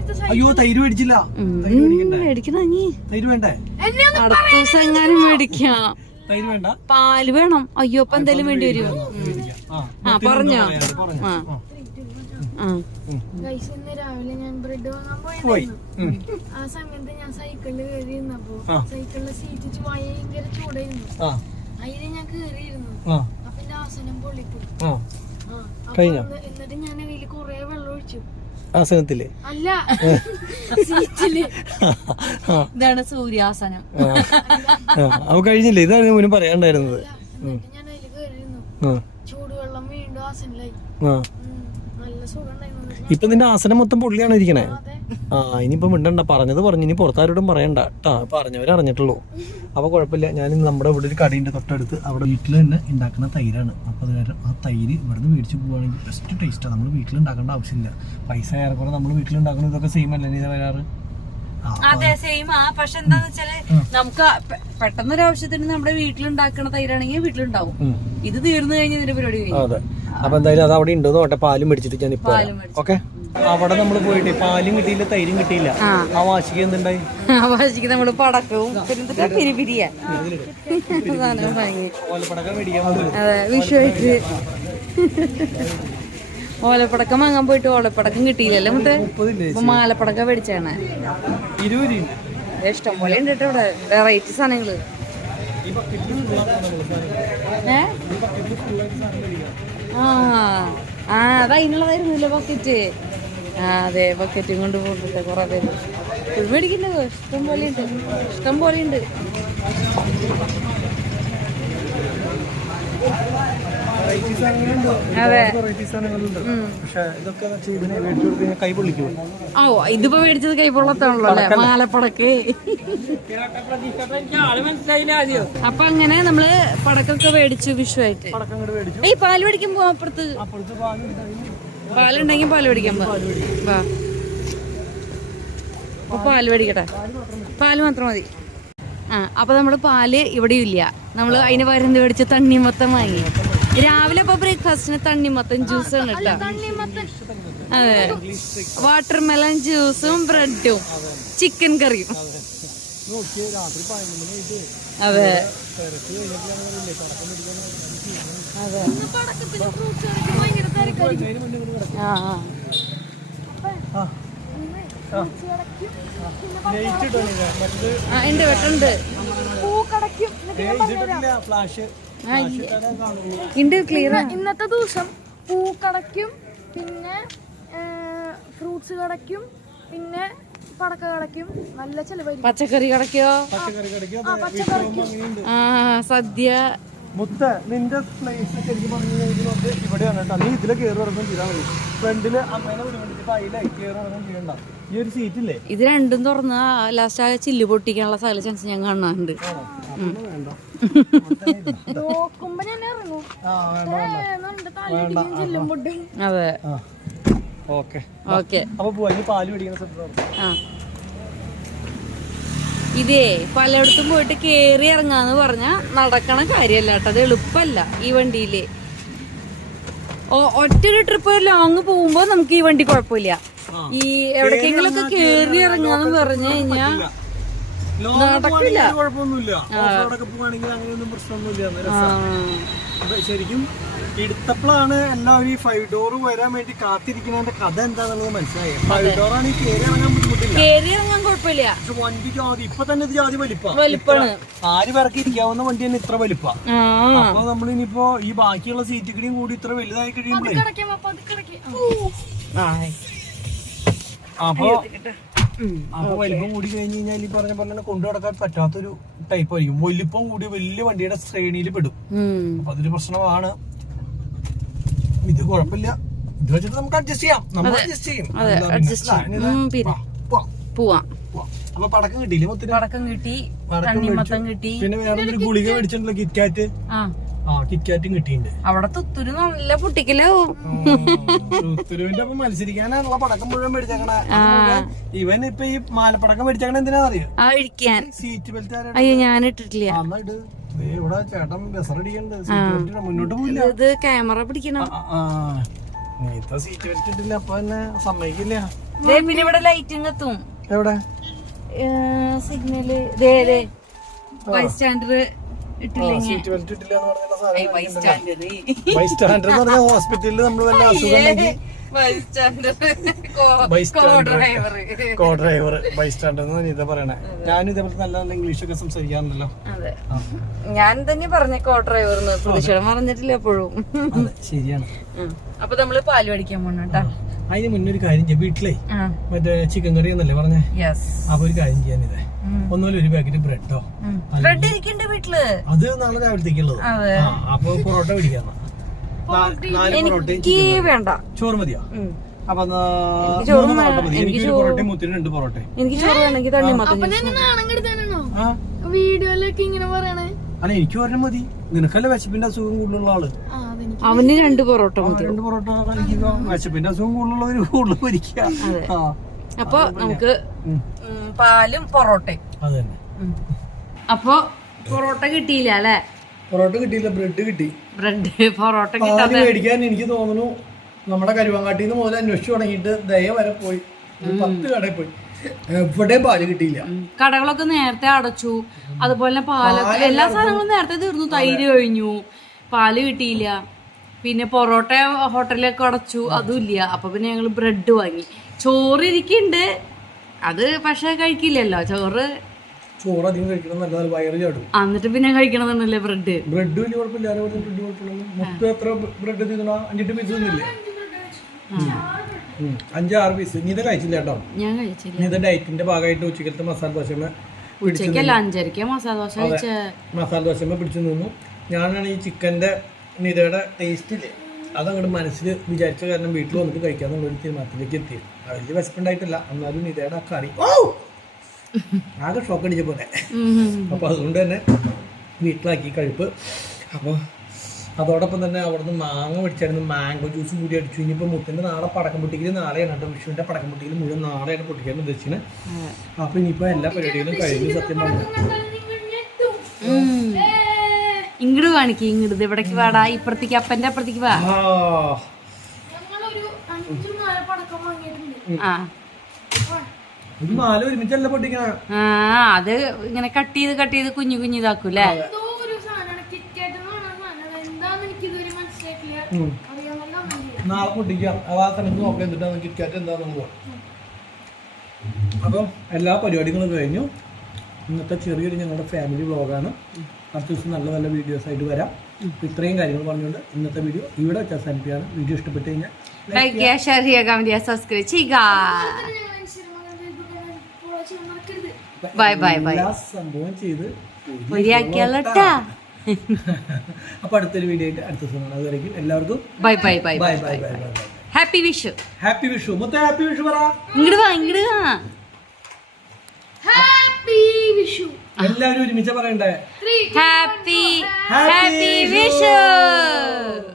സമയത്ത് അയ്യോ തൈര് മേടിച്ചില്ല. തൈര് മേടിക്കണ്ടേ? മേടിക്കണം നീ. തൈര് വേണ്ടേ? അടുത്ത ദിവസം എങ്ങാനും മേടിക്കാം. തൈര് വേണ്ട? പാല് വേണം. അയ്യോ അപ്പൊ എന്തായാലും വേണ്ടി വരുമോ? പറഞ്ഞോ. ഗൈസ് ഇന്ന് രാവിലെ ഞാൻ ബ്രെഡ് വാങ്ങാൻ പോയി. പോയിരുന്നു. ആ സമയത്ത് ഞാൻ സൈക്കിളിൽ കയറി ഇരുന്നപ്പോ സൈക്കിളിലെ സീറ്റ് ഭയങ്കര ചൂടായിരുന്നു. അതിന് ഞാൻ കയറിയിരുന്നു. അപ്പൊ എന്റെ ആസനം പൊള്ളിപ്പോയി. എന്നിട്ട് ഞാൻ അതിൽ കൊറേ വെള്ളം ഒഴിച്ചു. ആസനത്തില് അല്ല, സീറ്റില്. ഇതാണ് സൂര്യാസനം. അപ്പൊ കഴിഞ്ഞില്ലേ? ഇതാണ് മുന്നേ പറയാണ്ടായിരുന്നത്. എന്നിട്ട് ഞാൻ അതിൽ കയറിയിരുന്നു. ചൂടുവെള്ളം വീണ്ടും ആസനിലായി. നല്ല സുഖം ഉണ്ടായിരുന്നു. ഇപ്പൊ നിന്റെ ആസനം മൊത്തം പൊള്ളിയാണ് ഇരിക്കണേ. അതെ. ഇനിയിപ്പോ മിണ്ടണ്ട, പറഞ്ഞത് പറഞ്ഞു. ഇനി പുറത്താരോടും പറയണ്ട കേട്ടാ, പറഞ്ഞവരറിഞ്ഞിട്ടുള്ളൂ. അപ്പൊ കുഴപ്പമില്ല. ഞാൻ നമ്മുടെ ഇവിടെ ഒരു കടയിന്റെ തൊട്ടടുത്ത് അവിടെ വീട്ടിൽ തന്നെ ഉണ്ടാക്കുന്ന തൈരാണ്. അപ്പൊ അത് കാരണം ആ തൈര് ഇവിടുന്ന് മേടിച്ച് പോവുകയാണെങ്കിൽ ബെസ്റ്റ് ടേസ്റ്റാണ്. നമ്മൾ വീട്ടിൽ ഉണ്ടാക്കേണ്ട ആവശ്യമില്ല. പൈസ ഏറെക്കുറെ നമ്മൾ വീട്ടിൽ ഉണ്ടാക്കുന്ന ഇതൊക്കെ സെയിം അല്ലേ ഇത് വരാറ്? അതെ സെയിം. പക്ഷെ എന്താന്ന് വെച്ചാല് നമുക്ക് പെട്ടെന്നൊരു ആവശ്യത്തിന് നമ്മുടെ വീട്ടിലുണ്ടാക്കണ തൈരാണെങ്കിൽ വീട്ടിലുണ്ടാവും. ഇത് തീർന്നു കഴിഞ്ഞ ഇതിന്റെ പരിപാടി കഴിഞ്ഞു. അതെ. അപ്പൊ എന്തായാലും അത് അവിടെ ഉണ്ടോ നോട്ടെ. പാലും മേടിച്ചിട്ട് ഞാൻ ഇപ്പൊ ഓക്കെ. അവിടെ നമ്മൾ പോയിട്ട് പാലും കിട്ടിയില്ല, തൈരും കിട്ടിയില്ല. ആ വാശിക്ക് എന്തുണ്ടായി? ആ വാശിക്ക് നമ്മള് പടക്കവും പിരിപിരിയാ ഓലപ്പടക്കം മേടിക്കാൻ. അതെ, വിഷുവായിട്ട് ഓലപ്പടക്കം വാങ്ങാൻ പോയിട്ട് ഓലപ്പടക്കം കിട്ടിയില്ലല്ലോ. മറ്റേ മാലപ്പടക്കം മേടിച്ചാണ്. 20 ഇഷ്ടം പോലെ ഉണ്ട് കേട്ടോ ഇവിടെ വെറൈറ്റി സാധനങ്ങള്. അത് അതിനുള്ളതായിരുന്നില്ല ബക്കറ്റ്. അതെ, ബക്കറ്റും കൊണ്ട് പോകട്ടെ കുറെ പേര്. ഫുൾ മേടിക്കണ്ടോ? ഇഷ്ടം പോലെ ഉണ്ട്, ഇഷ്ടം പോലെ ഉണ്ട്. ഇതിപ്പോ മേടിച്ചത് കൈ പൊള്ളത്താണല്ലോ അല്ലെ, മാലപ്പടക്ക്. അപ്പൊ അങ്ങനെ നമ്മള് പടക്കൊക്കെ മേടിച്ചു വിഷുവായിട്ട്. ഈ പാല് മേടിക്കുമ്പോ അപ്പുറത്ത് പാലുണ്ടെങ്കിൽ പാല് മേടിക്കാൻ വാ. അപ്പൊ പാല് മേടിക്കട്ടെ, പാല് മാത്രം മതി. അപ്പൊ നമ്മള് പാല് ഇവിടെയും ഇല്ല. നമ്മള് അതിന് പകരം എന്ത് മേടിച്ചു? തണ്ണിമത്തം വാങ്ങി. രാവിലെ അപ്പൊ ബ്രേക്ക്ഫാസ്റ്റിന് തണ്ണിമത്തൻ ജ്യൂസാണ് കേട്ടോ. അതെ, വാട്ടർമെലൺ ജ്യൂസും ബ്രെഡും ചിക്കൻ കറിയും. അതെ അതെ. ഉണ്ട് വെട്ടുണ്ട്. ക്ലിയർ. ഇന്നത്തെ ദിവസം പൂക്കടയ്ക്കും, പിന്നെ ഫ്രൂട്ട്സ് കടയ്ക്കും, പിന്നെ പടക്ക കടയ്ക്കും നല്ല ചെലവായിരിക്കും. പച്ചക്കറി കടയ്ക്കോ? സദ്യ. മുത്ത നിന്റെ പ്ലേസ് ശരിക്കും പറഞ്ഞു കഴിഞ്ഞാൽ ഇവിടെയാണ് കേട്ടോ. നീ ഇതിലെ കയറി ഇറങ്ങും ചെയ്താൽ മതി. ഫ്രണ്ടില് അമ്മേനെ വിളിച്ചിട്ട് അതിലായി കയറി ഇറങ്ങും ചെയ്യണ്ട. ഈ ഒരു സീറ്റില്ലേ, ഇത് രണ്ടും തുറന്ന ലാസ്റ്റ് ആ ചില്ല് പൊട്ടിക്കാനുള്ള സകല ചാൻസ് ഞാൻ കാണാറുണ്ട്. നോക്കുമ്പോ ഞാൻ ഇറങ്ങും. അതെ ഓക്കെ ഓക്കെ. അപ്പൊ പോവാ. ഇനി പാല് പിടിക്കുന്ന. ഇതേ പലയിടത്തും പോയിട്ട് കേറി ഇറങ്ങാന്ന് പറഞ്ഞാ നടക്കണ കാര്യല്ല കേട്ടോ. അത് എളുപ്പല്ല ഈ വണ്ടിയില്. ഒറ്റൊരു ട്രിപ്പ് ലോങ് പോകുമ്പോ നമുക്ക് ഈ വണ്ടി കുഴപ്പമില്ല. ഈ എവിടേക്കെങ്കിലും ഒക്കെ കേറി ഇറങ്ങാന്ന് പറഞ്ഞു കഴിഞ്ഞാ നടക്കില്ല. ശരിക്കും എടുത്തപ്പോഴാണ് എല്ലാവരും ഈ 5 ഡോർ വരാൻ വേണ്ടി കാത്തിരിക്കുന്നതിന്റെ കഥ എന്താണെന്നുള്ളത് മനസ്സിലായി. 5 ഡോറാണ് ഈ കയറി ഇറങ്ങാൻ ബുദ്ധിമുട്ടില്ല, കേറി ഇറങ്ങാൻ കുഴപ്പമില്ല. പക്ഷെ വണ്ടി ഇപ്പൊ തന്നെ ഇത് ജാതി വലിപ്പാണ്. 4 പേർക്ക് ഇരിക്കാവുന്ന വണ്ടി തന്നെ ഇത്ര വലിപ്പാ. അപ്പൊ നമ്മളിനിപ്പോ ഈ ബാക്കിയുള്ള സീറ്റുകളും കൂടി ഇത്ര വലുതായി കഴിയുമ്പോഴേ അപ്പൊ വലിപ്പം കൂടി കഴിഞ്ഞ് കഴിഞ്ഞാൽ ഈ പറഞ്ഞ പോലെ തന്നെ കൊണ്ടു നടക്കാൻ പറ്റാത്തൊരു ടൈപ്പ് ആയിരിക്കും. വലിപ്പം കൂടി വലിയ വണ്ടിയുടെ ശ്രേണിയിൽ പെടും. അപ്പൊ അതൊരു പ്രശ്നമാണ്. ഇത് കുഴപ്പമില്ല, ഇത് വെച്ചിട്ട് നമുക്ക് അഡ്ജസ്റ്റ് ചെയ്യാം. നമ്മൾ അഡ്ജസ്റ്റ് ചെയ്യും. അപ്പൊ പടക്കം കിട്ടിയില്ലേ? പടക്കം കിട്ടി, പിന്നെ വേറെ ഒരു ഗുളിക മേടിച്ചിട്ടുണ്ടല്ലോ, കിറ്റ്കാറ്റ്. കിറ്റ്കാറ്റും കിട്ടിയിട്ടുണ്ട്. അവിടെ തുത്തൂര് നല്ല പൊട്ടിക്കലാവും. തുത്തുരുവിന്റെ ഒപ്പം മത്സരിക്കാനാണുള്ള പടക്കം മുഴുവൻ മേടിച്ചേക്കണേ. ഇവൻ ഇപ്പൊ ഈ മാലപ്പടക്കം മേടിച്ചേക്കണ എന്തിനാന്നറിയോ? Seat belt. അയ്യോ ഞാൻ ഇട്ടിട്ടില്ല. ഇവിടെ ചേട്ടൻ ബസറടിക്കണ്ട്. മുന്നോട്ട് പോയില്ല. ഇത് ക്യാമറ പിടിക്കണം. നീത്ത സീറ്റ് ബെൽറ്റ് ഇട്ടില്ല അപ്പൊ തന്നെ സമ്മതിക്കില്ല. പിന്നെ ഇവിടെ ലൈറ്റിംഗ് എത്തും. എവിടെ സിഗ്നല് ബൈസ്റ്റാൻഡർ ഇട്ടില്ലെങ്കിൽ സീറ്റ് ബെൽറ്റ് ഇട്ടില്ല എന്ന് പറഞ്ഞ സാധനം ബൈസ്റ്റാൻഡർ ബൈസ്റ്റാൻഡർ എന്ന് പറഞ്ഞാൽ ഹോസ്പിറ്റലിൽ നമ്മൾ വല്ല അസുഖം ഉണ്ടെങ്കിൽ കോ ഡ്രൈവർ ബൈസ്റ്റാൻഡർ എന്ന് നീത പറയണേ. ഞാനും ഇതേപോലെ നല്ല നല്ല ഇംഗ്ലീഷ് ഒക്കെ സംസാരിക്കാറുണ്ടല്ലോ. അതെ, ഞാൻ തന്നെ പറഞ്ഞ കോ ഡ്രൈവർ പ്രതിഷേധം പറഞ്ഞിട്ടില്ല എപ്പോഴും. ശരിയാണ്. അപ്പൊ നമ്മള് പാല് മേടിക്കാൻ പോണ കേട്ടാ. അതിന് മുന്നേ ഒരു കാര്യം ചെയ്യാം, വീട്ടിലേ മറ്റേ ചിക്കൻ കറി എന്നല്ലേ പറഞ്ഞേ, അപ്പൊ ഒരു കാര്യം ചെയ്യാൻ ഇതേ ഒന്നുമില്ല, ഒരു പാക്കറ്റ് ബ്രെഡോ ബ്രെഡ് ഇരിക്കണ്ട് വീട്ടില്, അത് നാളെ രാവിലത്തേക്കുള്ളത്. അപ്പൊ പൊറോട്ട പിടിക്കാന്ന 4 പൊറോട്ടയും വേണ്ട ചോറ് മതിയോ? അപ്പൊ 3 പൊറോട്ട മതി. എനിക്ക് 1 പൊറോട്ടയും മുത്തിന് 2 പൊറോട്ട. എനിക്ക് ചോറ് വേണമെങ്കിൽ തള്ളി വീഡിയോയിലൊക്കെ ഇങ്ങനെ പറയണേ. അല്ല എനിക്ക് ഒരെണ്ണം മതി, നിനക്കല്ല വിശപ്പിന്റെ അസുഖം കൂടുതലുള്ള ആള്. അവന് 2 പൊറോട്ട മതി. 2 പൊറോട്ട കഴിക്കുക, വിശപ്പിന്റെ അസുഖം കൂടുതലുള്ളവര് കൂടുതൽ പൊരിക്കുക. അപ്പൊ നമുക്ക് പാലും പൊറോട്ടയും. അത് തന്നെ. അപ്പൊ പൊറോട്ട കിട്ടിയില്ല അല്ലെ? പൊറോട്ട കിട്ടിയില്ല, ബ്രെഡ് കിട്ടി. ബ്രെഡ് പൊറോട്ട പാല് മേടിക്കാൻ എനിക്ക് തോന്നുന്നു നമ്മുടെ കരുവാങ്കാട്ടിന്ന് മുതൽ അന്വേഷിച്ചു തുടങ്ങിയിട്ട് ദയ വരെ പോയി, 10 കടയിൽ പോയി, എവിടെയും പാല് കിട്ടിയില്ല. കടകളൊക്കെ നേരത്തെ അടച്ചു, അതുപോലെ പാലൊക്കെ എല്ലാ സാധനങ്ങളും നേരത്തെ തീർന്നു. തൈര് കഴിഞ്ഞു, പാല് കിട്ടിയില്ല. പിന്നെ പൊറോട്ട ഹോട്ടലിലൊക്കെ അടച്ചു, അതും ഇല്ല. അപ്പൊ പിന്നെ ഞങ്ങള് ബ്രെഡ് വാങ്ങി. ചോറ് ഇരിക്കുന്നുണ്ട്, അത് പക്ഷെ കഴിക്കില്ലല്ലോ ചോറ്. ചോറ് അധികം കഴിക്കണം നല്ലതാണ്, വയറ് ചാടും. എന്നിട്ട് പിന്നെ കഴിക്കണമെന്നല്ലേ ബ്രെഡ്. ബ്രെഡ് വലിയ കുഴപ്പമില്ല, ബ്രെഡ് കുഴപ്പമില്ല. മൊത്തം എത്ര ബ്രെഡ് തിന്നണോ? 5-8 പീസ് തിന്നില്ലേ? 5-6 പീസ്. നീ ഇത് കഴിച്ചില്ല കേട്ടോ. ഞാൻ കഴിച്ചില്ല. നീ ഇത് ഡയറ്റിന്റെ ഭാഗമായിട്ട് ഉച്ചക്കലത്തെ മസാല ദോശമ ഉച്ചക്കല്ല 5:30 മസാല ദോശ മസാല ദോശമ പിടിച്ചു നിന്നു. ഞാനാണ് ഈ ചിക്കന്റെ നിതയുടെ ടേസ്റ്റ് ഇല്ലേ അതങ്ങോട്ട് മനസ്സിൽ വിചാരിച്ച കാരണം വീട്ടിൽ വന്നിട്ട് കഴിക്കാന്നുള്ളൊരു തീരുമാനത്തിലേക്ക് എത്തി. വലിയ വിശപ്പുണ്ടായിട്ടില്ല, എന്നാലും നിതയുടെ ആ കറി ആകെ ഷോക്ക് അടിച്ച പോലെ. അപ്പോൾ അതുകൊണ്ട് തന്നെ വീട്ടിലാക്കി കഴിപ്പ്. അപ്പോൾ അതോടൊപ്പം തന്നെ അവിടുന്ന് മാങ്ങ മേടിച്ചായിരുന്നു, മാംഗോ ജ്യൂസും കൂടി അടിച്ചു. ഇനിയിപ്പോൾ മുത്തിൻ്റെ നാളെ പടക്കം പൊട്ടിക്കൽ നാളെയാണ് കേട്ടോ. വിഷുവിൻ്റെ പടക്കം പൊട്ടിക്കൽ മുഴുവൻ നാളെയാണ് പൊട്ടിക്കാൻ ഉദ്ദേശിച്ചത്. അപ്പോൾ ഇനിയിപ്പോൾ എല്ലാ പരിപാടികളും കഴിഞ്ഞു. സത്യം പറഞ്ഞു ഇങ്ങോട്ട് കാണിക്കും, ഇങ്ങോട്ട് ഇവിടേക്ക് വാടാ, ഇപ്പുറത്തേക്ക് അപ്പൻ്റെ അപ്പുറത്തേക്ക് വാ. ഒരുമിച്ചല്ല പൊട്ടിക്കണ. അത് ഇങ്ങനെ കട്ട് ചെയ്ത് കുഞ്ഞു കുഞ്ഞിതാക്കൂല്ലേ. നാളെ പൊട്ടിക്കാം, ആ സമയത്ത് നോക്കാം എന്നിട്ടാണ് കിറ്റ്കാറ്റ് എന്താണെന്ന് പോവാം. അപ്പം എല്ലാ പരിപാടികളും കഴിഞ്ഞു. ഇന്നത്തെ ചെറിയൊരു ഞങ്ങളുടെ ഫാമിലി വ്ളോഗാണ്. അടുത്ത ദിവസം നല്ല നല്ല വീഡിയോസ് ആയിട്ട് വരാം. ഇത്രയും കാര്യങ്ങൾ പറഞ്ഞുകൊണ്ട് ഇന്നത്തെ വീഡിയോ ഇവിടെ വെച്ച് അവസാനിപ്പിക്കുകയാണ്. വീഡിയോ ഇഷ്ടപ്പെട്ട് കഴിഞ്ഞാൽ ലൈക്ക് ചെയ്യുക, ഷെയർ ചെയ്യുക, കമന്റ് ചെയ്യുക, സബ്സ്ക്രൈബ് ചെയ്യുക. Bye bye bye. എല്ലാ സംഭവം ചെയ്ത് അപ്പൊ അടുത്തൊരു വീഡിയോ ആയിട്ട് അടുത്ത ദിവസം കാണാം. അതുവരെയും എല്ലാവർക്കും bye bye bye bye bye bye bye. Happy Vishu. Happy Vishu. മൊത്തം ഹാപ്പി വിഷു പറ. ഇങ്ങോട്ട് വാ. ഹാപ്പി വിഷു. എല്ലാവരും ഒരുമിച്ച് പറയണ്ടേ? ഹാപ്പി വിഷു.